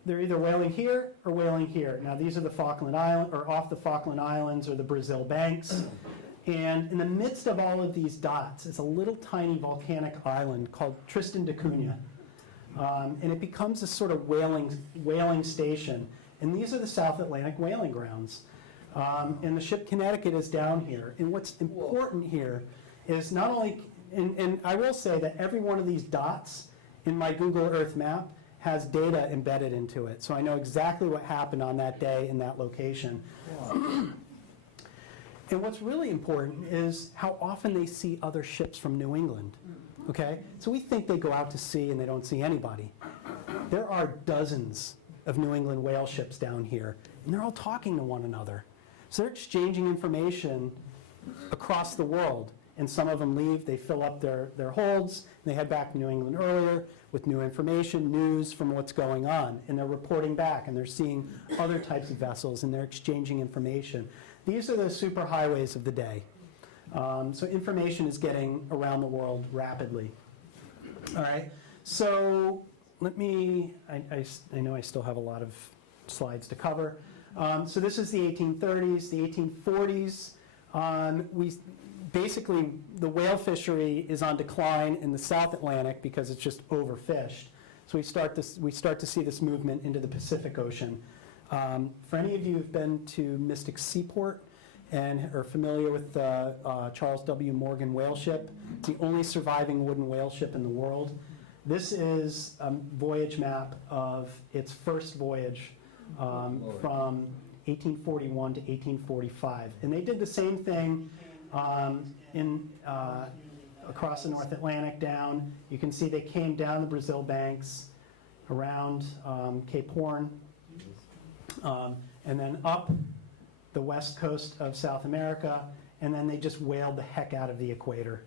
they're either whaling here or whaling here. Now, these are the Falkland Islands, or off the Falkland Islands, or the Brazil Banks. And in the midst of all of these dots is a little tiny volcanic island called Tristan da Cunha. And it becomes a sort of whaling station. And these are the South Atlantic whaling grounds. And the ship Connecticut is down here. And what's important here is not only, and I will say that every one of these dots in my Google Earth map has data embedded into it. So I know exactly what happened on that day in that location. And what's really important is how often they see other ships from New England. Okay? So we think they go out to sea and they don't see anybody. There are dozens of New England whale ships down here, and they're all talking to one another. So they're exchanging information across the world. And some of them leave, they fill up their holds, and they head back to New England earlier with new information, news from what's going on. And they're reporting back, and they're seeing other types of vessels, and they're exchanging information. These are the superhighways of the day. So information is getting around the world rapidly. All right, so let me, I know I still have a lot of slides to cover. So this is the 1830s, the 1840s. Basically, the whale fishery is on decline in the South Atlantic because it's just overfished. So we start to see this movement into the Pacific Ocean. For any of you who've been to Mystic Seaport and are familiar with the Charles W. Morgan whale ship, it's the only surviving wooden whale ship in the world. This is a voyage map of its first voyage from 1841 to 1845. And they did the same thing across the North Atlantic down. You can see they came down the Brazil banks around Cape Horn, and then up the west coast of South America, and then they just whaled the heck out of the equator.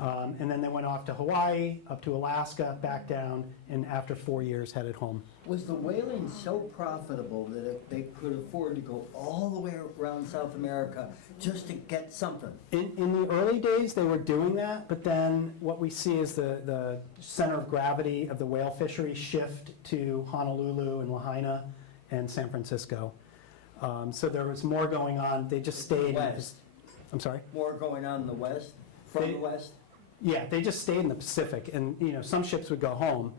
And then they went off to Hawaii, up to Alaska, back down, and after 4 years headed home. Was the whaling so profitable that they could afford to go all the way around South America just to get something? In the early days, they were doing that, but then what we see is the center of gravity of the whale fishery shift to Honolulu and Lahaina and San Francisco. So there was more going on. They just stayed. West. I'm sorry? More going on in the west? From the west? Yeah, they just stayed in the Pacific, and some ships would go home,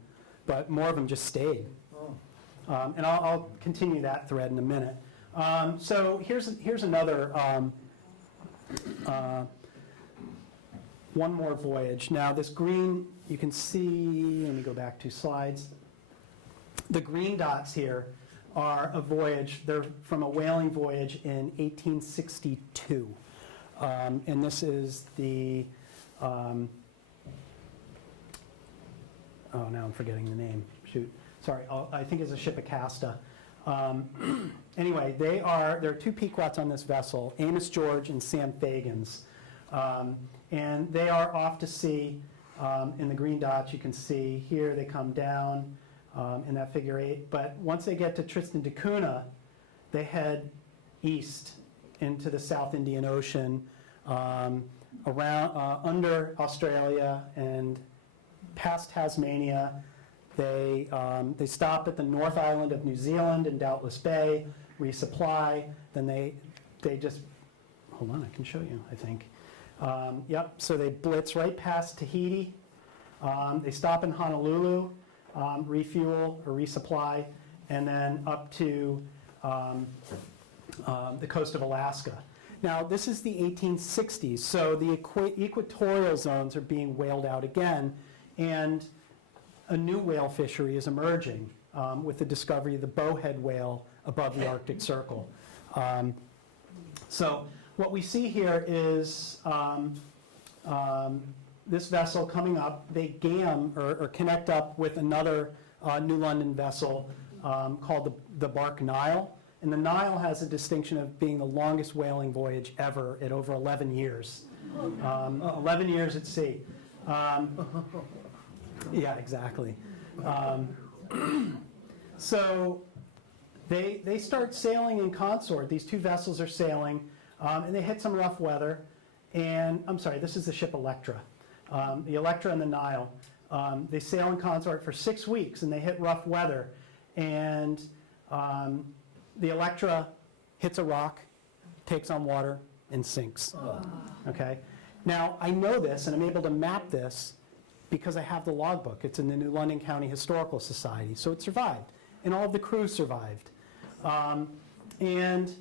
but more of them just stayed. Oh. And I'll continue that thread in a minute. So here's another one more voyage. Now this green, you can see. Let me go back 2 slides. The green dots here are a voyage. They're from a whaling voyage in 1862. And this is the, oh, now I'm forgetting the name. Shoot. Sorry, I think it's a ship Acasta. Anyway, there are 2 Pequots on this vessel, Amos George and Sam Fagans. And they are off to sea. In the green dots, you can see here they come down in that figure 8. But once they get to Tristan da Cunha, they head east into the South Indian Ocean, around under Australia and past Tasmania. They stop at the North Island of New Zealand in Doubtless Bay, resupply. Then they just, hold on, I can show you, I think. Yep, so they blitz right past Tahiti. They stop in Honolulu, refuel or resupply, and then up to the coast of Alaska. Now, this is the 1860s, so the equatorial zones are being whaled out again, and a new whale fishery is emerging with the discovery of the bowhead whale above the Arctic Circle. So what we see here is this vessel coming up. They gam or connect up with another New London vessel called the Bark Nile. And the Nile has a distinction of being the longest whaling voyage ever at over 11 years. 11 years at sea. Yeah, exactly. So they start sailing in consort. These 2 vessels are sailing, and they hit some rough weather. And I'm sorry, this is the ship Electra. The Electra and the Nile. They sail in consort for 6 weeks, and they hit rough weather. And the Electra hits a rock, takes on water, and sinks. Okay? Now, I know this, and I'm able to map this because I have the logbook. It's in the New London County Historical Society, so it survived. And all of the crew survived. And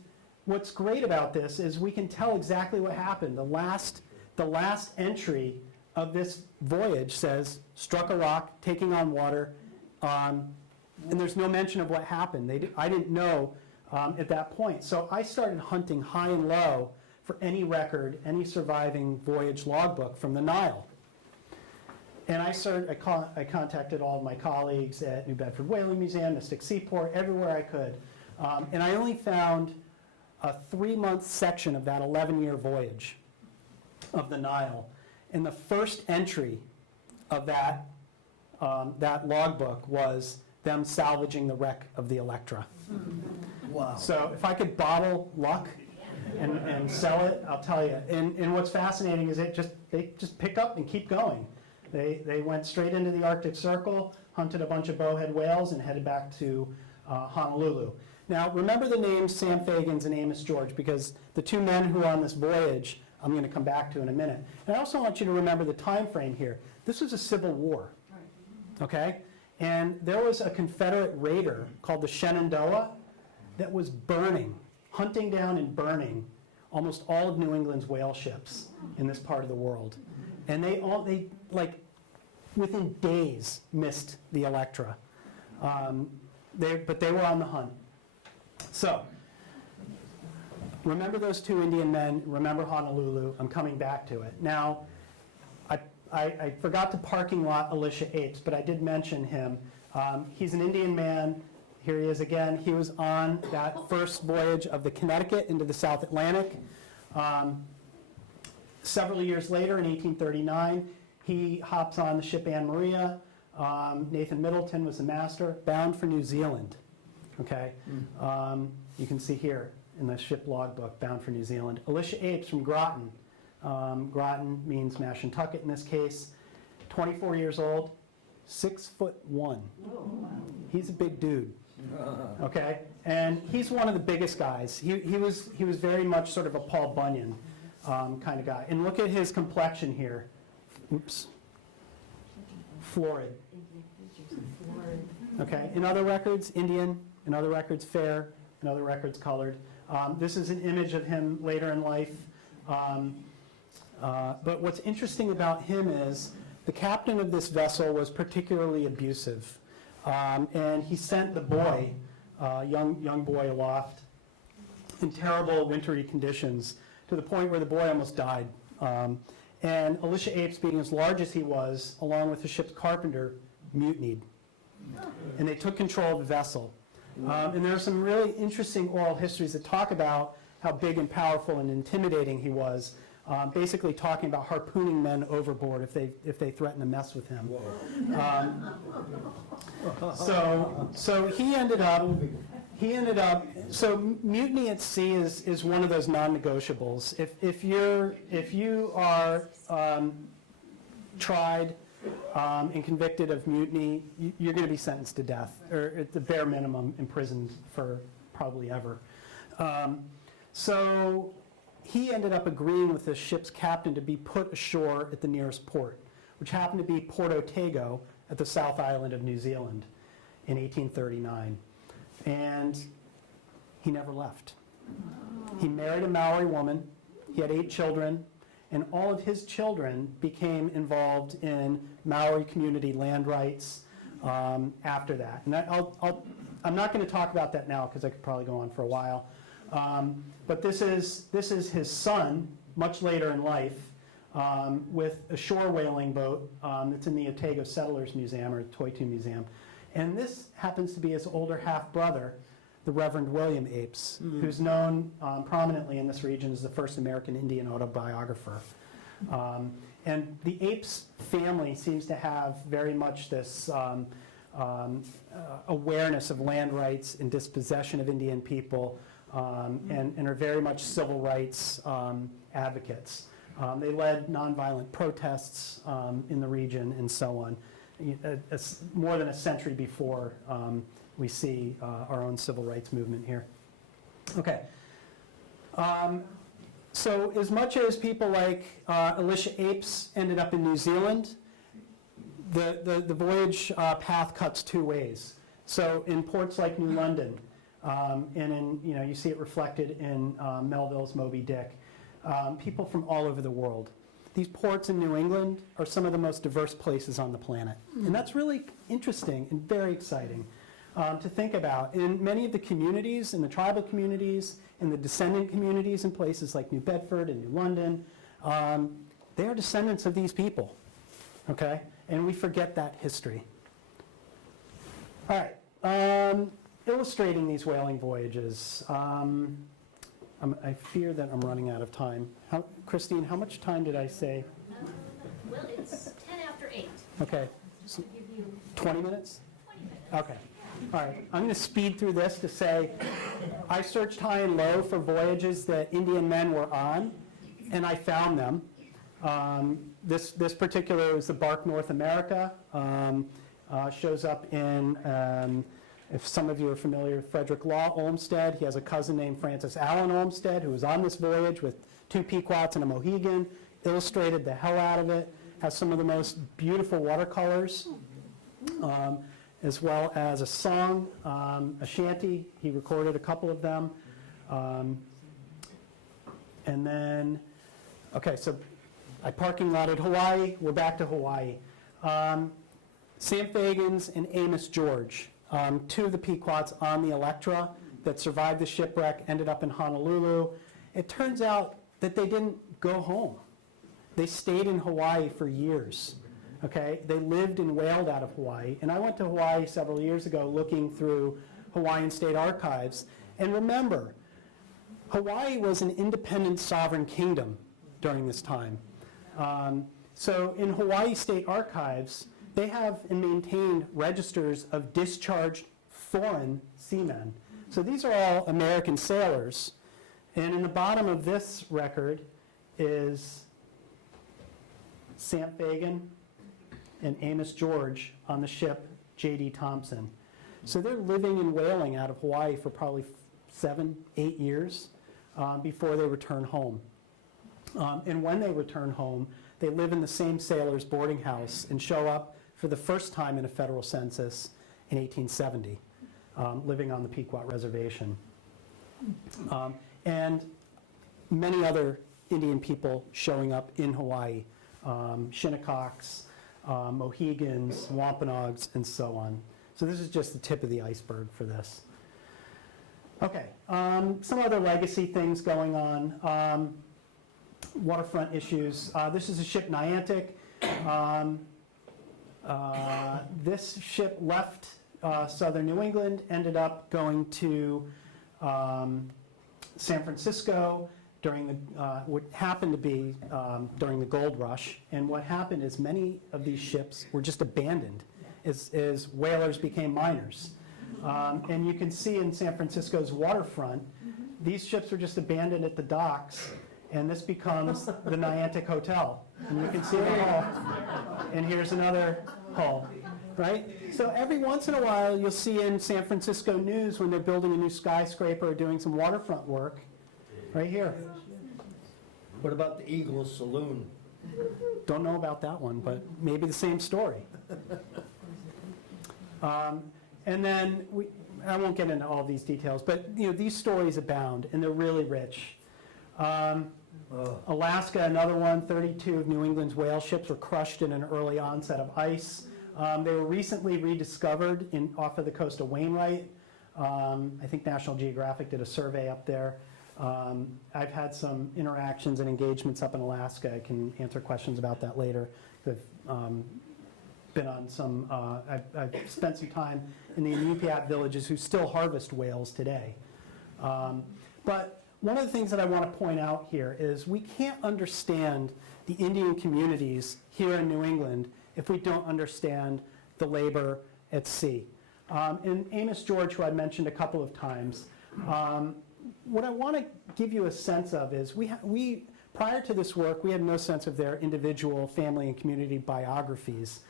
what's great about this is we can tell exactly what happened. The last entry of this voyage says, struck a rock, taking on water, and there's no mention of what happened. I didn't know at that point. So I started hunting high and low for any record, any surviving voyage logbook from the Nile. And I contacted all of my colleagues at New Bedford Whaling Museum, Mystic Seaport, everywhere I could. And I only found a 3-month section of that 11-year voyage of the Nile. And the first entry of that logbook was them salvaging the wreck of the Electra. Wow. So if I could bottle luck and sell it, I'll tell you. And what's fascinating is they just pick up and keep going. They went straight into the Arctic Circle, hunted a bunch of bowhead whales, and headed back to Honolulu. Now, remember the names Sam Fagans and Amos George, because the 2 men who are on this voyage, I'm going to come back to in a minute. And I also want you to remember the time frame here. This was a civil war, okay? And there was a Confederate raider called the Shenandoah that was burning, hunting down and burning almost all of New England's whale ships in this part of the world. And they like, within days missed the Electra. But they were on the hunt. So, remember those two Indian men, remember Honolulu, I'm coming back to it. Now, I forgot to parking lot Alysha Apes, but I did mention him. He's an Indian man. Here he is again. He was on that first voyage of the Connecticut into the South Atlantic. Several years later, in 1839, he hops on the ship Anne Maria. Nathan Middleton was the master, bound for New Zealand. Okay, you can see here in the ship logbook, bound for New Zealand. Alysha Apes from Groton. Groton means Mashantucket in this case. 24 years old, 6'1". He's a big dude. Okay, and he's one of the biggest guys. He was very much sort of a Paul Bunyan kind of guy. And look at his complexion here. Oops. Florid. Okay, in other records, Indian. In other records, fair. In other records, colored. This is an image of him later in life. But what's interesting about him is the captain of this vessel was particularly abusive. And he sent the boy, young boy aloft, in terrible wintry conditions, to the point where the boy almost died. And Alysha Apes, being as large as he was, along with the ship's carpenter, mutinied. And they took control of the vessel. And there are some really interesting oral histories that talk about how big and powerful and intimidating he was, basically talking about harpooning men overboard if they threaten to mess with him. So he ended up, so mutiny at sea is one of those non-negotiables. If you are tried and convicted of mutiny, you're going to be sentenced to death, or at the bare minimum imprisoned for probably ever. So he ended up agreeing with the ship's captain to be put ashore at the nearest port, which happened to be Port Otago at the South Island of New Zealand in 1839. And he never left. He married a Maori woman. He had 8 children, and all of his children became involved in Maori community land rights after that. And I'm not going to talk about that now because I could probably go on for a while. But this is his son, much later in life, with a shore whaling boat that's in the Otago Settlers Museum, or Toitu Museum. And this happens to be his older half-brother, the Reverend William Apes, who's known prominently in this region as the first American Indian autobiographer. And the Apes family seems to have very much this awareness of land rights and dispossession of Indian people, and are very much civil rights advocates. They led nonviolent protests in the region and so on, more than a century before we see our own civil rights movement here. Okay. So as much as people like Alysha Apes ended up in New Zealand, the voyage path cuts 2 ways. So in ports like New London, and in, you see it reflected in Melville's Moby Dick, people from all over the world. These ports in New England are some of the most diverse places on the planet. And that's really interesting and very exciting to think about. In many of the communities, in the tribal communities, in the descendant communities in places like New Bedford and New London, they are descendants of these people, okay? And we forget that history. All right, illustrating these whaling voyages. I fear that I'm running out of time. Christine, how much time did I say? Well, it's 10 after 8. Okay, I'll give you 20 minutes? 20 minutes. Okay. All right, I'm going to speed through this to say I searched high and low for voyages that Indian men were on, and I found them. This particular is the Bark North America. Shows up in, if some of you are familiar with Frederick Law Olmsted, he has a cousin named Francis Allen Olmsted who was on this voyage with 2 Pequots and a Mohegan, illustrated the hell out of it, has some of the most beautiful watercolors. as well as a song, a shanty. He recorded a couple of them. And then, okay, so I parking lotted Hawaii. We're back to Hawaii. Sam Fagans and Amos George, two of the Pequots on the Electra that survived the shipwreck, ended up in Honolulu. It turns out that they didn't go home. They stayed in Hawaii for years. Okay, they lived and wailed out of Hawaii. And I went to Hawaii several years ago looking through Hawaiian state archives. And remember, Hawaii was an independent sovereign kingdom during this time. So in Hawaii state archives, they have and maintained registers of discharged foreign seamen. So these are all American sailors. And in the bottom of this record is Sam Fagan and Amos George on the ship J.D. Thompson. So they're living and whaling out of Hawaii for probably 7, 8 years before they return home. And when they return home, they live in the same sailors' boarding house and show up for the first time in a federal census in 1870, living on the Pequot Reservation. And many other Indian people showing up in Hawaii, Shinnecocks, Mohegans, Wampanoags, and so on. So this is just the tip of the iceberg for this. Okay, some other legacy things going on. Waterfront issues. This is a ship Niantic. This ship left southern New England, ended up going to San Francisco during the, what happened to be during the gold rush. And what happened is many of these ships were just abandoned as whalers became miners. And you can see in San Francisco's waterfront, these ships were just abandoned at the docks, and this becomes the Niantic Hotel. And you can see the hull, and here's another hull, right? So every once in a while, you'll see in San Francisco news when they're building a new skyscraper or doing some waterfront work, right here. What about the Eagle Saloon? Don't know about that one, but maybe the same story. And then, I won't get into all these details, but you know, these stories abound, and they're really rich. Alaska, another one, 32 of New England's whale ships were crushed in an early onset of ice. They were recently rediscovered off of the coast of Wainwright. I think National Geographic did a survey up there. I've had some interactions and engagements up in Alaska. I can answer questions about that later. I've been on some, I've spent some time in the Inupiat villages who still harvest whales today. But one of the things that I want to point out here is we can't understand the Indian communities here in New England if we don't understand the labor at sea. And Amos George, who I mentioned a couple of times, what I want to give you a sense of is we prior to this work, we had no sense of their individual family and community biographies.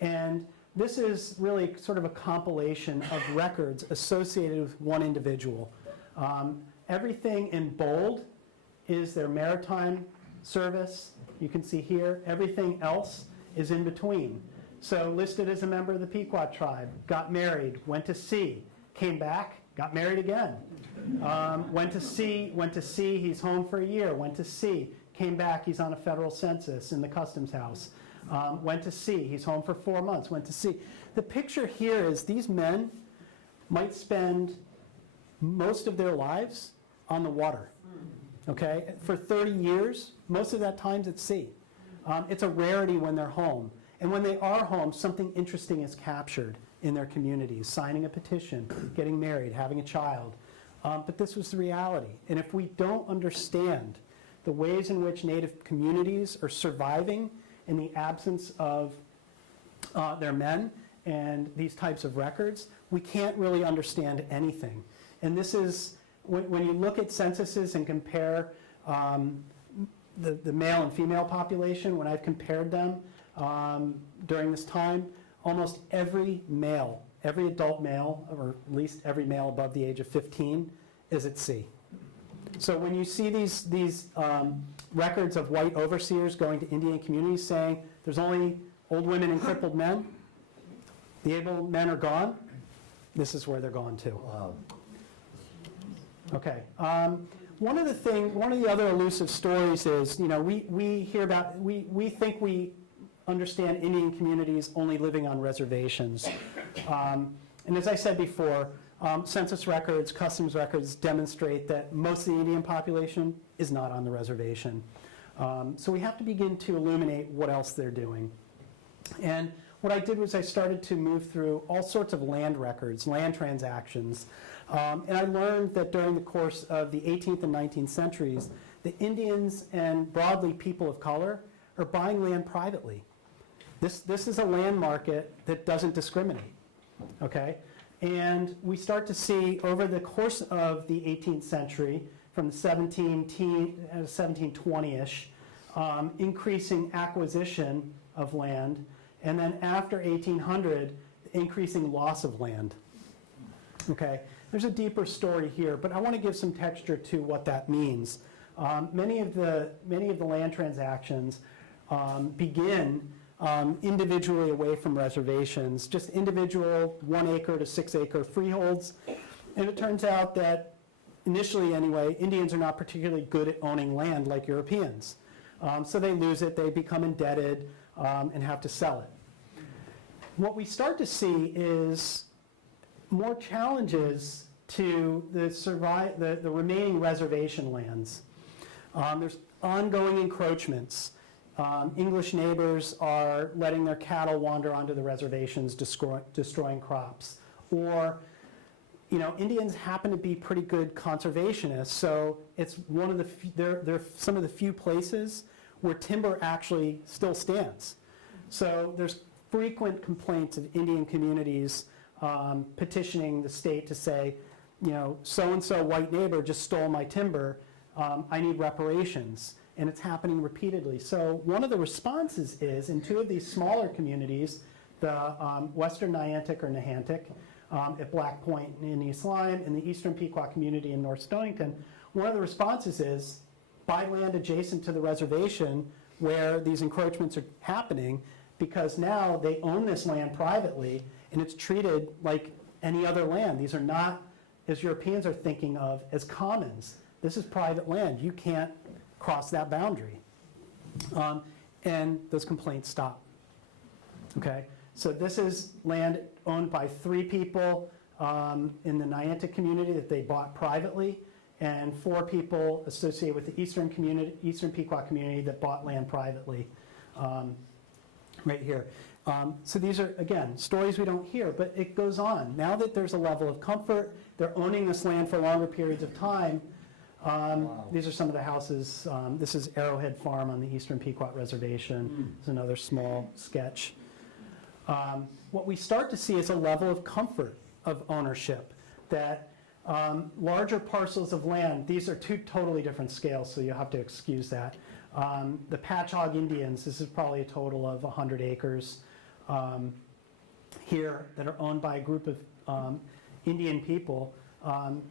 And this is really sort of a compilation of records associated with one individual. Everything in bold is their maritime service. You can see here, everything else is in between. So listed as a member of the Pequot tribe, got married, went to sea, came back, got married again. Went to sea, he's home for a year, went to sea, came back, he's on a federal census in the customs house. Went to sea, he's home for 4 months, went to sea. The picture here is these men might spend most of their lives on the water, okay? For 30 years, most of that time's at sea. It's a rarity when they're home. And when they are home, something interesting is captured in their communities, signing a petition, getting married, having a child. But this was the reality. And if we don't understand the ways in which Native communities are surviving in the absence of their men and these types of records, we can't really understand anything. And this is, when you look at censuses and compare the male and female population, when I've compared them during this time, almost every male, every adult male, or at least every male above the age of 15, is at sea. So when you see these records of white overseers going to Indian communities saying there's only old women and crippled men, The able men are gone. This is where they're gone to. Wow. Okay. One of the other elusive stories is, we hear about, we think we understand Indian communities only living on reservations. And as I said before, census records, customs records demonstrate that most of the Indian population is not on the reservation. So we have to begin to illuminate what else they're doing. And what I did was I started to move through all sorts of land records, land transactions. And I learned that during the course of the 18th and 19th centuries, the Indians and broadly people of color are buying land privately. This is a land market that doesn't discriminate, okay? And we start to see over the course of the 18th century, from the 1720-ish, increasing acquisition of land, and then after 1800, increasing loss of land, okay? There's a deeper story here, but I want to give some texture to what that means. Many of the land transactions begin individually away from reservations, just individual 1 acre to 6 acre freeholds. And it turns out that, initially anyway, Indians are not particularly good at owning land like Europeans. So they lose it, they become indebted, and have to sell it. What we start to see is more challenges to the remaining reservation lands. There's ongoing encroachments. English neighbors are letting their cattle wander onto the reservations, destroying crops. Or, Indians happen to be pretty good conservationists, so it's one of they're some of the few places where timber actually still stands. So there's frequent complaints of Indian communities petitioning the state to say, so-and-so white neighbor just stole my timber, I need reparations. And it's happening repeatedly. So one of the responses is, in 2 of these smaller communities, the Western Niantic or Nahantic at Black Point in East Lyme, and the Eastern Pequot community in North Stonington, one of the responses is buy land adjacent to the reservation where these encroachments are happening, because now they own this land privately, and it's treated like any other land. These are not, as Europeans are thinking of, as commons. This is private land. You can't cross that boundary. And those complaints stop. Okay? So this is land owned by 3 people in the Niantic community that they bought privately, and 4 people associated with the Eastern Pequot community that bought land privately, right here. So these are, again, stories we don't hear, but it goes on. Now that there's a level of comfort, they're owning this land for longer periods of time. Wow. These are some of the houses. This is Arrowhead Farm on the Eastern Pequot Reservation. It's another small sketch. What we start to see is a level of comfort of ownership, that larger parcels of land, these are 2 totally different scales, so you'll have to excuse that. The Patchogue Indians, this is probably a total of 100 acres here that are owned by a group of Indian people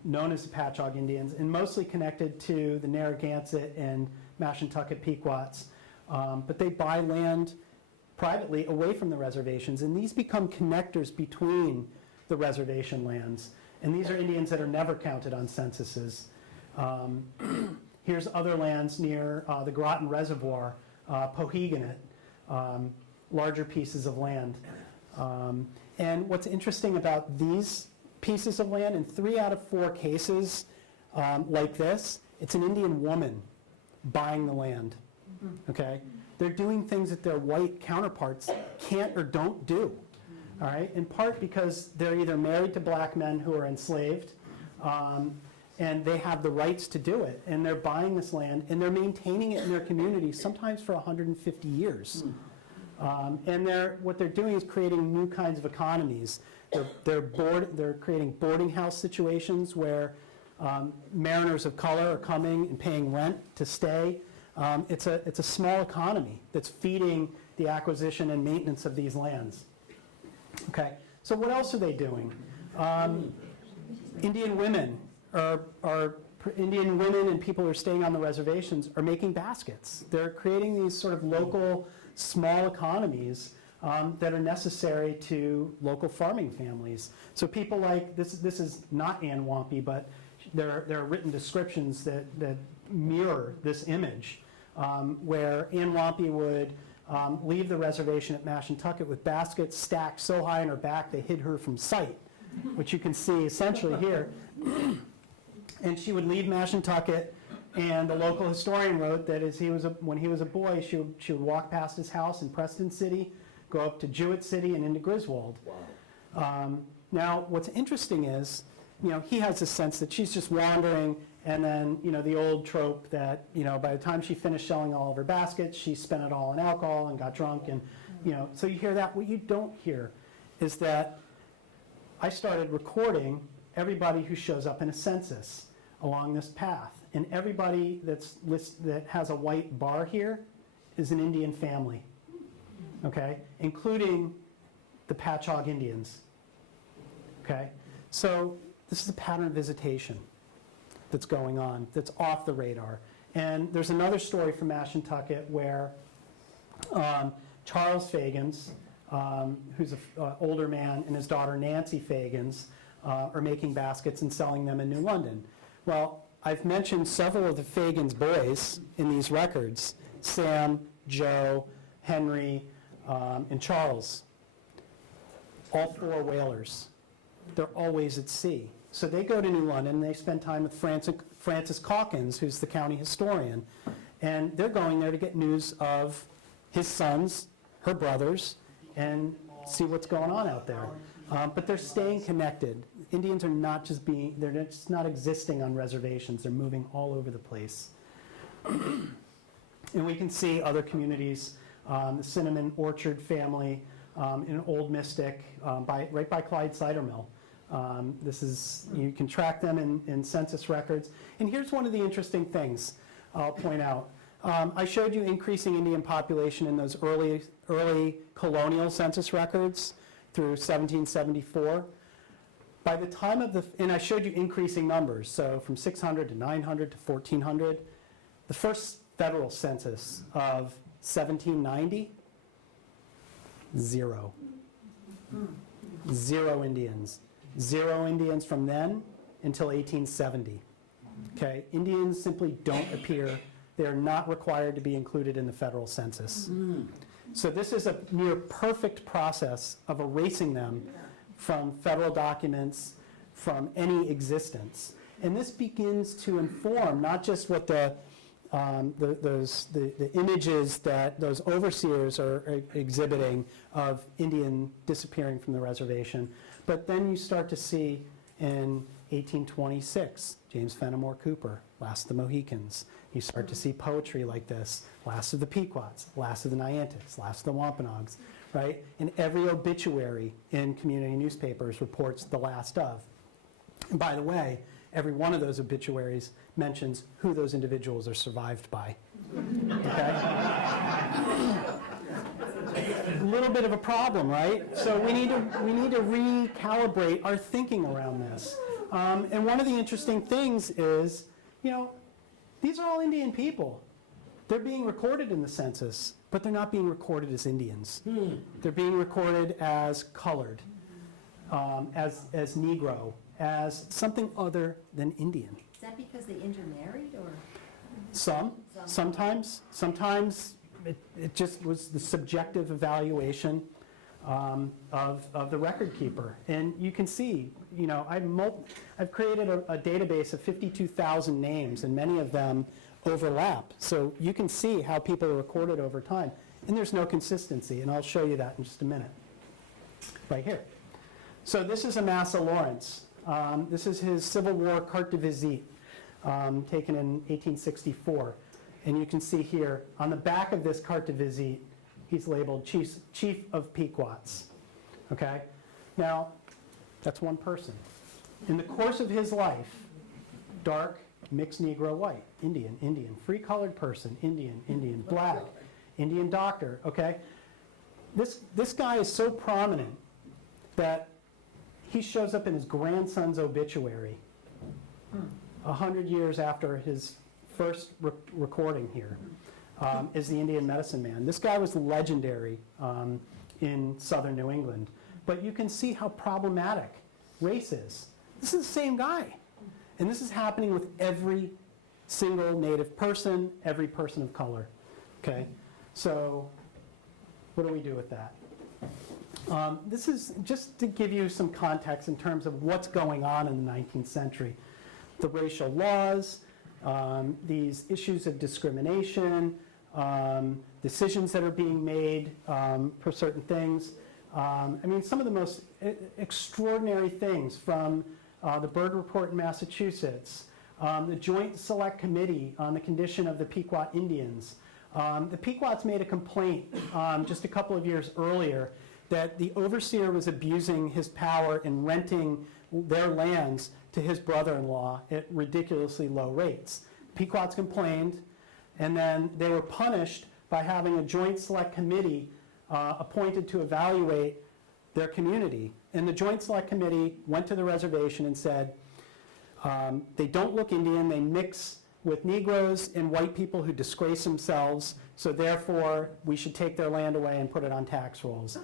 known as the Patchogue Indians, and mostly connected to the Narragansett and Mashantucket Pequots. But they buy land privately away from the reservations, and these become connectors between the reservation lands. And these are Indians that are never counted on censuses. Here's other lands near the Groton Reservoir, Mohegan, larger pieces of land. And what's interesting about these pieces of land, in 3 out of 4 cases like this, it's an Indian woman buying the land, okay? They're doing things that their white counterparts can't or don't do, all right? In part because they're either married to black men who are enslaved, and they have the rights to do it, and they're buying this land, and they're maintaining it in their community, sometimes for 150 years. And what they're doing is creating new kinds of economies. They're creating boarding house situations where mariners of color are coming and paying rent to stay. It's a small economy that's feeding the acquisition and maintenance of these lands. Okay, so what else are they doing? Indian women and people who are staying on the reservations are making baskets. They're creating these sort of local small economies that are necessary to local farming families. So people like, this is not Ann Wampy, but there are written descriptions that mirror this image, where Ann Wampy would leave the reservation at Mashantucket with baskets stacked so high on her back they hid her from sight, which you can see essentially here. And she would leave Mashantucket, and the local historian wrote that when he was a boy, she would walk past his house in Preston City, go up to Jewett City and into Griswold. Wow. Now, what's interesting is, he has this sense that she's just wandering, and then, the old trope that, by the time she finished selling all of her baskets, she spent it all on alcohol and got drunk, and, so you hear that. What you don't hear is that I started recording everybody who shows up in a census along this path, and everybody that has a white bar here is an Indian family, okay, including the Patchogue Indians, okay? So this is a pattern of visitation that's going on, that's off the radar. And there's another story from Mashantucket where Charles Fagans, who's an older man, and his daughter Nancy Fagans are making baskets and selling them in New London. Well, I've mentioned several of the Fagans boys in these records, Sam, Joe, Henry, and Charles. All 4 whalers. They're always at sea. So they go to New London, and they spend time with Francis Calkins, who's the county historian, and they're going there to get news of his sons, her brothers, and see what's going on out there. But they're staying connected. Indians are they're just not existing on reservations. They're moving all over the place. And we can see other communities, the Cinnamon Orchard family in Old Mystic, right by Clyde Cider Mill. You can track them in census records. And here's one of the interesting things I'll point out. I showed you increasing Indian population in those early colonial census records through 1774. By the time and I showed you increasing numbers, so from 600 to 900 to 1400. The first federal census of 1790, 0. 0 Indians. 0 Indians from then until 1870. Okay, Indians simply don't appear. They're not required to be included in the federal census. So this is a near perfect process of erasing them from federal documents, from any existence. And this begins to inform not just what the images that those overseers are exhibiting of Indian disappearing from the reservation, but then you start to see in 1826, James Fenimore Cooper, Last of the Mohicans. You start to see poetry like this, Last of the Pequots, Last of the Niantics, Last of the Wampanoags, right? And every obituary in community newspapers reports the last of. And by the way, every one of those obituaries mentions who those individuals are survived by. Okay? A little bit of a problem, right? So we need to recalibrate our thinking around this. And one of the interesting things is, these are all Indian people. They're being recorded in the census, but they're not being recorded as Indians. They're being recorded as colored, as Negro, as something other than Indian. Is that because they intermarried, or? Sometimes it just was the subjective evaluation of the record keeper. And you can see, I've created a database of 52,000 names, and many of them overlap. So you can see how people are recorded over time. And there's no consistency, and I'll show you that in just a minute. Right here. So this is Amasa Lawrence. This is his Civil War carte de visite, taken in 1864. And you can see here, on the back of this carte de visite, he's labeled Chief of Pequots. Okay? Now, that's one person. In the course of his life, dark, mixed Negro, white, Indian, free-colored person, Indian, black, Indian doctor, okay? This guy is so prominent that he shows up in his grandson's obituary 100 years after his first recording here, is the Indian medicine man. This guy was legendary in southern New England. But you can see how problematic race is. This is the same guy. And this is happening with every single Native person, every person of color. Okay? So what do we do with that? This is just to give you some context in terms of what's going on in the 19th century. The racial laws, these issues of discrimination, decisions that are being made for certain things. I mean, some of the most extraordinary things from the Byrd Report in Massachusetts, the Joint Select Committee on the Condition of the Pequot Indians. The Pequots made a complaint just a couple of years earlier that the overseer was abusing his power in renting their lands to his brother-in-law at ridiculously low rates. Pequots complained, and then they were punished by having a Joint Select Committee appointed to evaluate their community. And the Joint Select Committee went to the reservation and said, they don't look Indian, they mix with Negroes and white people who disgrace themselves, so therefore we should take their land away and put it on tax rolls.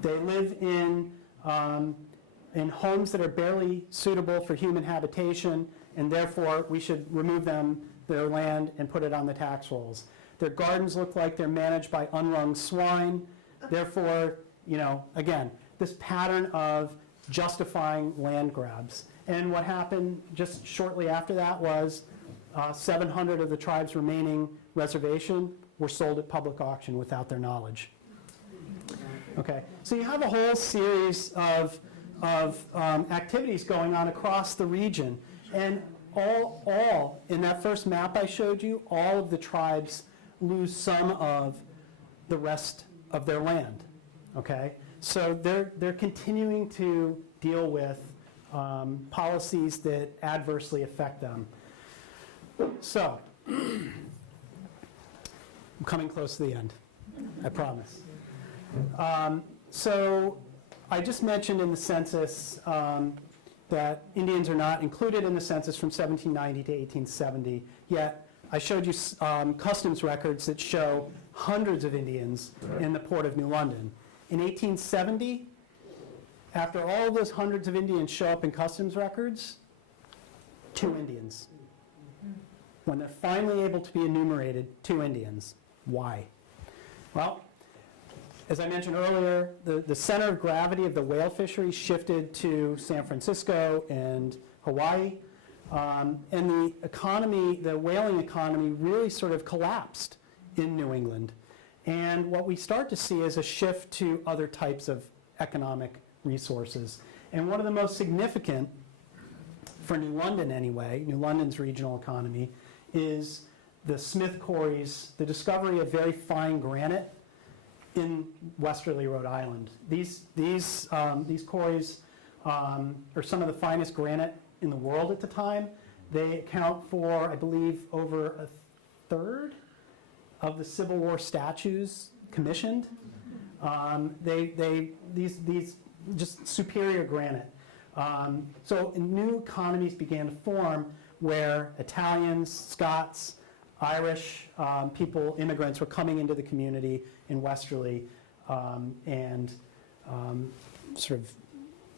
They live in homes that are barely suitable for human habitation, and therefore we should remove their land and put it on the tax rolls. Their gardens look like they're managed by unwrung swine, therefore, you know, again, this pattern of justifying land grabs. And what happened just shortly after that was 700 of the tribe's remaining reservation were sold at public auction without their knowledge. Okay, so you have a whole series of activities going on across the region, and all in that first map I showed you, all of the tribes lose some of the rest of their land. Okay, so they're continuing to deal with policies that adversely affect them. So, I'm coming close to the end, I promise. So, I just mentioned in the census that Indians are not included in the census from 1790 to 1870, yet I showed you customs records that show hundreds of Indians in the port of New London. In 1870, after all those hundreds of Indians show up in customs records, 2 Indians. When they're finally able to be enumerated, 2 Indians. Why? Well, as I mentioned earlier, the center of gravity of the whale fishery shifted to San Francisco and Hawaii, and the economy, the whaling economy, really sort of collapsed in New England. And what we start to see is a shift to other types of economic resources. And one of the most significant, for New London anyway, New London's regional economy, is the Smith quarries, the discovery of very fine granite in westerly Rhode Island. These quarries are some of the finest granite in the world at the time. They account for, I believe, over a third of the Civil War statues commissioned. These just superior granite. So new economies began to form where Italians, Scots, Irish people, immigrants were coming into the community in Westerly and sort of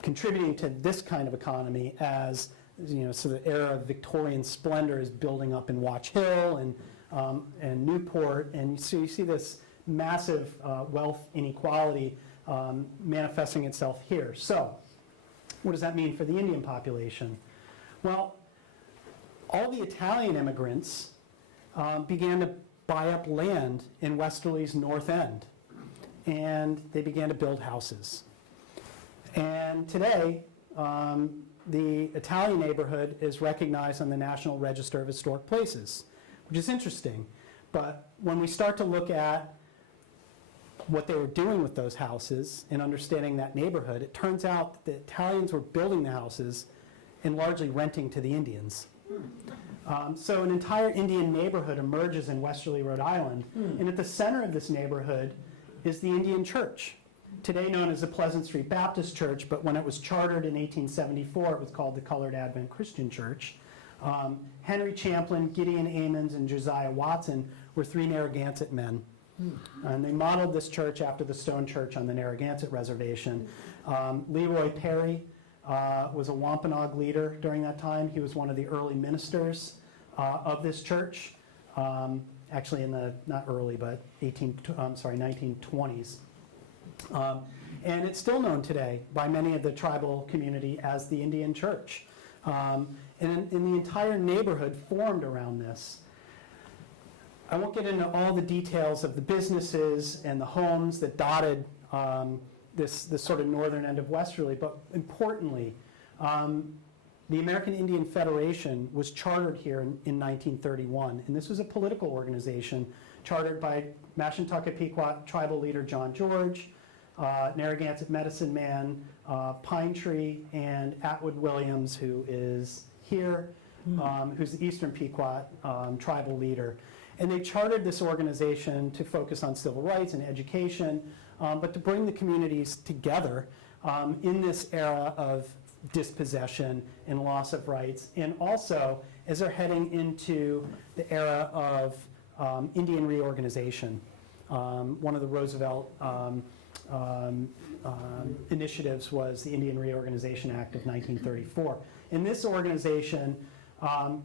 contributing to this kind of economy as, you know, so the era of Victorian splendor is building up in Watch Hill and Newport, and so you see this massive wealth inequality manifesting itself here. So, what does that mean for the Indian population? Well, all the Italian immigrants began to buy up land in Westerly's north end, and they began to build houses. And today, the Italian neighborhood is recognized on the National Register of Historic Places, which is interesting. But when we start to look at what they were doing with those houses and understanding that neighborhood, it turns out that the Italians were building the houses and largely renting to the Indians. So an entire Indian neighborhood emerges in Westerly, Rhode Island, and at the center of this neighborhood is the Indian church, today known as the Pleasant Street Baptist Church, but when it was chartered in 1874, it was called the Colored Advent Christian Church. Henry Champlin, Gideon Amons, and Josiah Watson were 3 Narragansett men And they modeled this church after the stone church on the Narragansett Reservation. Leroy Perry was a Wampanoag leader during that time. He was one of the early ministers of this church, actually in the, not early, but 1920s. And it's still known today by many of the tribal community as the Indian Church. And the entire neighborhood formed around this. I won't get into all the details of the businesses and the homes that dotted this sort of northern end of Westerly, but importantly, the American Indian Federation was chartered here in 1931, and this was a political organization chartered by Mashantucket Pequot tribal leader John George, Narragansett medicine man Pine Tree, and Atwood Williams, who is here, who's the Eastern Pequot tribal leader. And they chartered this organization to focus on civil rights and education, but to bring the communities together in this era of dispossession and loss of rights, and also as they're heading into the era of Indian reorganization. One of the Roosevelt initiatives was the Indian Reorganization Act of 1934. And this organization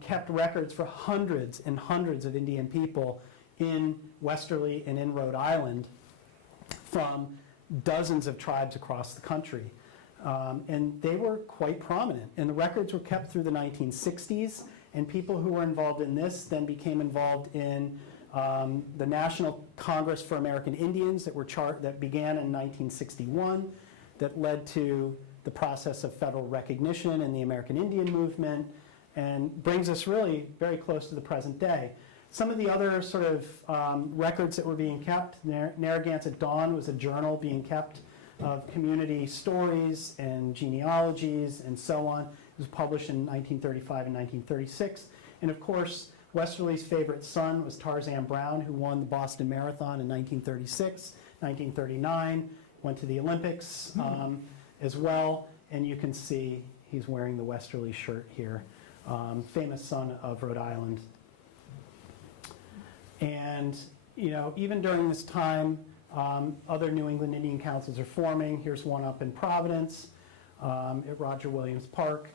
kept records for hundreds and hundreds of Indian people in Westerly and in Rhode Island from dozens of tribes across the country. And they were quite prominent. And the records were kept through the 1960s, and people who were involved in this then became involved in the National Congress for American Indians that began in 1961, that led to the process of federal recognition and the American Indian movement, and brings us really very close to the present day. Some of the other sort of records that were being kept, Narragansett Dawn was a journal being kept of community stories and genealogies and so on. It was published in 1935 and 1936. And of course, Westerly's favorite son was Tarzan Brown, who won the Boston Marathon in 1936, 1939, went to the Olympics as well. And you can see he's wearing the Westerly shirt here. Famous son of Rhode Island. And, you know, even during this time, other New England Indian councils are forming. Here's one up in Providence at Roger Williams Park.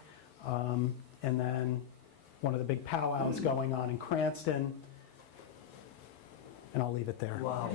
And then one of the big powwows going on in Cranston. And I'll leave it there. Wow.